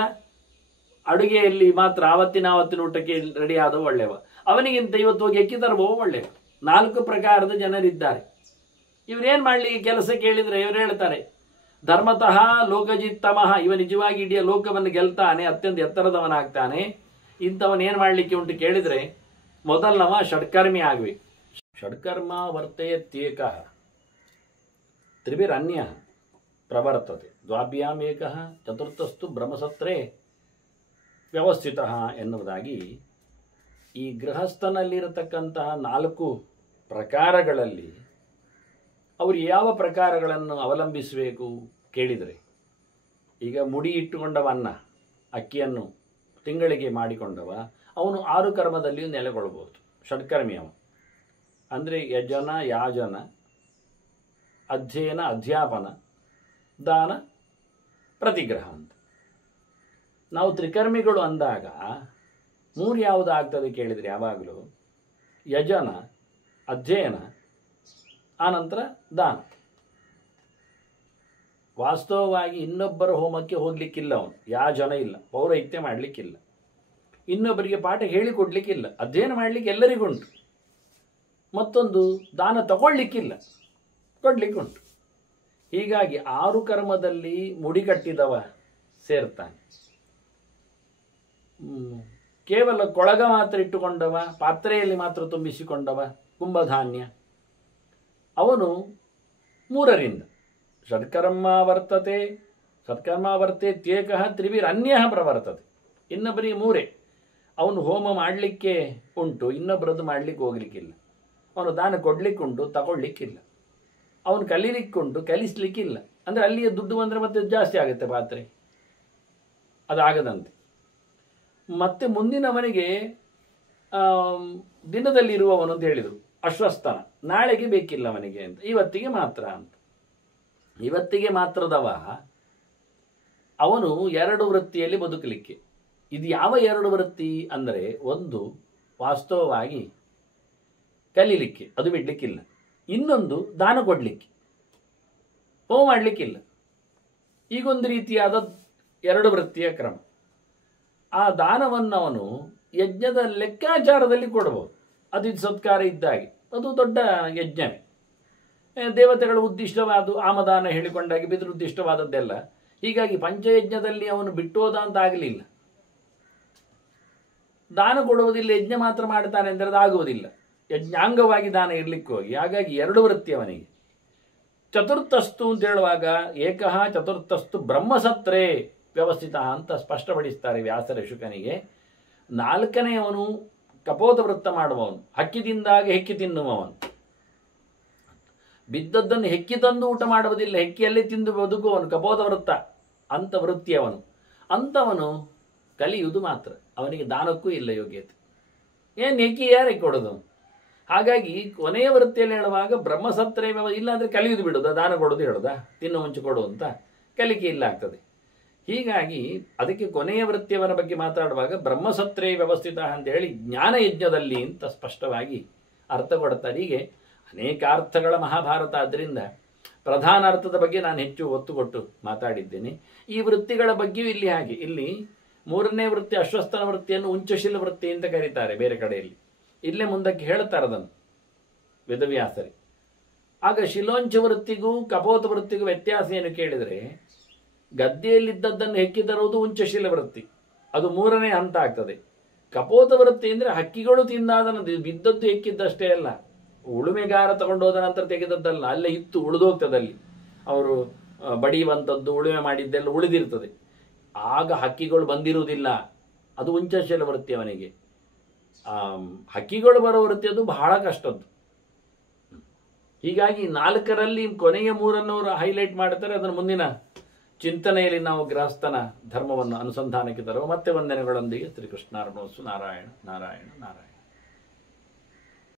ಅಡುಗೆಯಲ್ಲಿ ಮಾತ್ರ ಆವತ್ತಿನ ಊಟಕ್ಕೆ ರೆಡಿ ಆದವ ಒಳ್ಳೆಯವ. ಅವನಿಗಿಂತ ಇವತ್ತು ಹೋಗಿ ಅಕ್ಕಿ ತರಬಹುವ ಒಳ್ಳೆಯ. 4 ಪ್ರಕಾರದ ಜನರಿದ್ದಾರೆ. ಇವರೇನು ಮಾಡಲಿಕ್ಕೆ ಕೆಲಸ ಕೇಳಿದರೆ ಇವರು ಹೇಳ್ತಾರೆ ಧರ್ಮತಃ ಲೋಕಜಿತ್ತಮಃ, ಇವ ನಿಜವಾಗಿ ಇಡೀ ಲೋಕವನ್ನು ಗೆಲ್ತಾನೆ, ಅತ್ಯಂತ ಎತ್ತರದವನಾಗ್ತಾನೆ. ಇಂಥವನೇನು ಮಾಡಲಿಕ್ಕೆ ಉಂಟು ಕೇಳಿದರೆ ಮೊದಲನವ ಷಡ್ಕರ್ಮಿ ಆಗಬೇಕು. ಷಡ್ಕರ್ಮ ವರ್ತಯತ್ಯೇಕ ತ್ರಿಭಿರನ್ಯ ಪ್ರವರ್ತತೆ ದ್ವಾಭ್ಯಾಮೇಕ ಚತುರ್ಥಸ್ತು ಬ್ರಹ್ಮಸತ್ರೇ ವ್ಯವಸ್ಥಿತ ಎನ್ನುವುದಾಗಿ ಈ ಗೃಹಸ್ಥನಲ್ಲಿರತಕ್ಕಂತಹ 4 ಪ್ರಕಾರಗಳಲ್ಲಿ ಅವರು ಯಾವ ಪ್ರಕಾರಗಳನ್ನು ಅವಲಂಬಿಸಬೇಕು ಕೇಳಿದರೆ, ಈಗ ಮುಡಿ ಇಟ್ಟುಕೊಂಡವ ಅನ್ನ ಅಕ್ಕಿಯನ್ನು ತಿಂಗಳಿಗೆ ಮಾಡಿಕೊಂಡವ ಅವನು 6 ಕರ್ಮದಲ್ಲಿಯೂ ನೆಲೆಗೊಳ್ಳಬಹುದು. ಷಡ್ಕರ್ಮಿ ಅವ ಅಂದರೆ ಯಜನ, ಯಾಜನ, ಅಧ್ಯಯನ, ಅಧ್ಯಾಪನ, ದಾನ, ಪ್ರತಿಗ್ರಹ ಅಂತ. ನಾವು ತ್ರಿಕರ್ಮಿಗಳು ಅಂದಾಗ 3 ಯಾವುದಾಗ್ತದೆ ಕೇಳಿದರೆ ಯಾವಾಗಲೂ ಯಜನ, ಅಧ್ಯಯನ, ಆನಂತರ ದಾನ. ವಾಸ್ತವವಾಗಿ ಇನ್ನೊಬ್ಬರ ಹೋಮಕ್ಕೆ ಹೋಗ್ಲಿಕ್ಕಿಲ್ಲ, ಅವನು ಯಾಜನ ಇಲ್ಲ, ಪೌರಹಿತ್ಯ ಮಾಡಲಿಕ್ಕಿಲ್ಲ, ಇನ್ನೊಬ್ಬರಿಗೆ ಪಾಠ ಹೇಳಿಕೊಡ್ಲಿಕ್ಕಿಲ್ಲ, ಅಧ್ಯಯನ ಮಾಡಲಿಕ್ಕೆ ಎಲ್ಲರಿಗುಂಟು, ಮತ್ತೊಂದು ದಾನ ತಗೊಳ್ಲಿಕ್ಕಿಲ್ಲ, ಕೊಡ್ಲಿಕ್ಕುಂಟು. ಹೀಗಾಗಿ 6 ಕರ್ಮದಲ್ಲಿ ಮುಡಿಗಟ್ಟಿದವ ಸೇರ್ತಾನೆ. ಕೇವಲ ಕೊಳಗ ಮಾತ್ರ ಇಟ್ಟುಕೊಂಡವ, ಪಾತ್ರೆಯಲ್ಲಿ ಮಾತ್ರ ತುಂಬಿಸಿಕೊಂಡವ ಕುಂಭಧಾನ್ಯ, ಅವನು 3ರಿಂದ ಷಡ್ಕರ್ಮಾವರ್ತತೆ ತ್ಯೇಕ ತ್ರಿಭಿರನ್ಯ ಪ್ರವರ್ತತೆ. ಇನ್ನೊಬ್ಬರಿಗೆ 3. ಅವನು ಹೋಮ ಮಾಡಲಿಕ್ಕೆ ಉಂಟು, ಇನ್ನೊಬ್ಬರದ್ದು ಮಾಡಲಿಕ್ಕೆ ಹೋಗ್ಲಿಕ್ಕಿಲ್ಲ. ಅವನು ದಾನ ಕೊಡ್ಲಿಕ್ಕುಂಟು, ತಗೊಳ್ಲಿಕ್ಕಿಲ್ಲ. ಅವನು ಕಲೀಲಿಕ್ಕುಂಟು, ಕಲಿಸ್ಲಿಕ್ಕಿಲ್ಲ. ಅಂದರೆ ಅಲ್ಲಿಯೇ ದುಡ್ಡು ಬಂದರೆ ಮತ್ತೆ ಜಾಸ್ತಿ ಆಗುತ್ತೆ ಪಾತ್ರೆ, ಅದಾಗದಂತೆ. ಮತ್ತೆ ಮುಂದಿನವನಿಗೆ ದಿನದಲ್ಲಿರುವವನು ಅಂತ ಹೇಳಿದರು ಅಶ್ವಸ್ಥನ, ನಾಳೆಗೆ ಬೇಕಿಲ್ಲ ಅವನಿಗೆ ಅಂತ, ಇವತ್ತಿಗೆ ಮಾತ್ರ ಅಂತ. ಇವತ್ತಿಗೆ ಮಾತ್ರದವ ಅವನು 2 ವೃತ್ತಿಯಲ್ಲಿ ಬದುಕಲಿಕ್ಕೆ. ಇದು ಯಾವ 2 ವೃತ್ತಿ ಅಂದರೆ, ಒಂದು ವಾಸ್ತವವಾಗಿ ಕಲೀಲಿಕ್ಕೆ, ಅದು ಬಿಡಲಿಕ್ಕಿಲ್ಲ. ಇನ್ನೊಂದು ದಾನ ಕೊಡಲಿಕ್ಕೆ, ಹೋಮ ಮಾಡಲಿಕ್ಕಿಲ್ಲ. ಈಗೊಂದು ರೀತಿಯಾದ 2 ವೃತ್ತಿಯ ಕ್ರಮ. ಆ ದಾನವನ್ನು ಅವನು ಯಜ್ಞದ ಲೆಕ್ಕಾಚಾರದಲ್ಲಿ ಕೊಡಬಹುದು. ಅದು ಸತ್ಕಾರ ಇದ್ದಾಗೆ, ಅದು ದೊಡ್ಡ ಯಜ್ಞವೇ. ದೇವತೆಗಳ ಉದ್ದಿಷ್ಟವಾದ ಆಮದಾನ ಹೇಳಿಕೊಂಡಾಗಿ ಬಿದ್ರು ಉದ್ದಿಷ್ಟವಾದದ್ದೆಲ್ಲ. ಹೀಗಾಗಿ ಪಂಚಯಜ್ಞದಲ್ಲಿ ಅವನು ಬಿಟ್ಟೋದ ಅಂತ ಆಗಲಿಲ್ಲ. ದಾನ ಕೊಡುವುದಿಲ್ಲ, ಯಜ್ಞ ಮಾತ್ರ ಮಾಡ್ತಾನೆ ಅಂದರೆ ಅದು ಆಗುವುದಿಲ್ಲ. ಯಜ್ಞಾಂಗವಾಗಿ ದಾನ ಇರಲಿಕ್ಕೆ ಹೋಗಿ, ಹಾಗಾಗಿ 2 ವೃತ್ತಿ ಅವನಿಗೆ. ಚತುರ್ಥಸ್ತು ಅಂತ ಹೇಳುವಾಗ ಏಕಃ ಚತುರ್ಥಸ್ತು ಬ್ರಹ್ಮಸತ್ರೇ ವ್ಯವಸ್ಥಿತ ಅಂತ ಸ್ಪಷ್ಟಪಡಿಸ್ತಾರೆ ವ್ಯಾಸರ ಶುಕನಿಗೆ. 4ನೆಯವನು ಕಪೋತ ವೃತ್ತ ಮಾಡುವವನು, ಹಕ್ಕಿ ತಿಂದಾಗ ಹೆಕ್ಕಿ ತಿನ್ನುವವನು. ಬಿದ್ದದ್ದನ್ನು ಹೆಕ್ಕಿ ತಂದು ಊಟ ಮಾಡುವುದಿಲ್ಲ, ಹೆಕ್ಕಿಯಲ್ಲೇ ತಿಂದು ಬದುಕುವವನು ಕಪೋತ ವೃತ್ತ ಅಂತ ವೃತ್ತಿಯವನು. ಅಂಥವನು ಕಲಿಯುವುದು ಮಾತ್ರ, ಅವನಿಗೆ ದಾನಕ್ಕೂ ಇಲ್ಲ ಯೋಗ್ಯತೆ. ಏನು ಹೆಕ್ಕಿ ಯಾರಿಗೆ ಕೊಡೋದು? ಹಾಗಾಗಿ ಕೊನೆಯ ವೃತ್ತಿಯಲ್ಲಿ ಹೇಳುವಾಗ ಬ್ರಹ್ಮಸತ್ರೇ ಇಲ್ಲಾಂದರೆ ಕಲಿಯುವುದು ಬಿಡೋದು, ದಾನ ಕೊಡೋದು ಹೇಳೋದಾ, ತಿನ್ನು ಮುಂಚೆ ಕೊಡು ಅಂತ, ಕಲಿಕೆ ಇಲ್ಲ ಆಗ್ತದೆ. ಹೀಗಾಗಿ ಅದಕ್ಕೆ ಕೊನೆಯ ವೃತ್ತಿಯವರ ಬಗ್ಗೆ ಮಾತಾಡುವಾಗ ಬ್ರಹ್ಮಸತ್ರೇ ವ್ಯವಸ್ಥಿತ ಅಂತೇಳಿ ಜ್ಞಾನಯಜ್ಞದಲ್ಲಿ ಅಂತ ಸ್ಪಷ್ಟವಾಗಿ ಅರ್ಥ ಕೊಡ್ತಾರೆ. ಹೀಗೆ ಅನೇಕ ಅರ್ಥಗಳ ಮಹಾಭಾರತ. ಆದ್ದರಿಂದ ಪ್ರಧಾನ ಅರ್ಥದ ಬಗ್ಗೆ ನಾನು ಹೆಚ್ಚು ಒತ್ತು ಕೊಟ್ಟು ಮಾತಾಡಿದ್ದೇನೆ. ಈ ವೃತ್ತಿಗಳ ಬಗ್ಗೆಯೂ ಇಲ್ಲಿ ಹಾಗೆ. ಇಲ್ಲಿ 3ನೇ ವೃತ್ತಿ ಅಶ್ವಸ್ಥನ ವೃತ್ತಿಯನ್ನು ಉಂಚಶೀಲ ವೃತ್ತಿ ಅಂತ ಕರೀತಾರೆ ಬೇರೆ ಕಡೆಯಲ್ಲಿ. ಇಲ್ಲೇ ಮುಂದಕ್ಕೆ ಹೇಳ್ತಾರೆ ಅದನ್ನು ವೇದವ್ಯಾಸರಿ. ಆಗ ಶಿಲೋಂಚ ವೃತ್ತಿಗೂ ಕಪೋತ ವೃತ್ತಿಗೂ ವ್ಯತ್ಯಾಸ ಏನು ಕೇಳಿದರೆ, ಗದ್ದೆಯಲ್ಲಿದ್ದದ್ದನ್ನು ಹೆಕ್ಕಿ ತರುವುದು ಉಂಚಶೀಲ ವೃತ್ತಿ, ಅದು ಮೂರನೇ ಹಂತ ಆಗ್ತದೆ. ಕಪೋತ ವೃತ್ತಿ ಅಂದರೆ ಹಕ್ಕಿಗಳು ತಿಂದಾದನ ಬಿದ್ದದ್ದು ಎಕ್ಕಿದ್ದಷ್ಟೇ ಅಲ್ಲ, ಉಳುಮೆಗಾರ ತಗೊಂಡೋದ ನಂತರ ತೆಗೆದದ್ದಲ್ಲ, ಅಲ್ಲೇ ಇತ್ತು ಉಳಿದೋಗ್ತದೆ. ಅಲ್ಲಿ ಅವರು ಬಡಿಯುವಂಥದ್ದು ಉಳುಮೆ ಮಾಡಿದ್ದೆಲ್ಲ ಉಳಿದಿರ್ತದೆ. ಆಗ ಹಕ್ಕಿಗಳು ಬಂದಿರುವುದಿಲ್ಲ. ಅದು ಉಂಚಶೀಲ ವೃತ್ತಿ ಅವನಿಗೆ. ಹಕ್ಕಿಗಳು ಬರೋ ವೃತ್ತಿ ಅದು ಬಹಳ ಕಷ್ಟದ್ದು. ಹೀಗಾಗಿ 4ರಲ್ಲಿ ಕೊನೆಯ 3 ಅವರು ಹೈಲೈಟ್ ಮಾಡ್ತಾರೆ. ಅದನ್ನು ಮುಂದಿನ ಚಿಂತನೆಯಲ್ಲಿ ನಾವು ಗೃಹಸ್ಥನ ಧರ್ಮವನ್ನು ಅನುಸಂಧಾನಕ್ಕೆ ತರುವ ಮತ್ತೆ ವಂದನೆಗಳೊಂದಿಗೆ ಶ್ರೀಕೃಷ್ಣಾರ್ಪಣಮಸ್ತು. ನಾರಾಯಣ ನಾರಾಯಣ ನಾರಾಯಣ.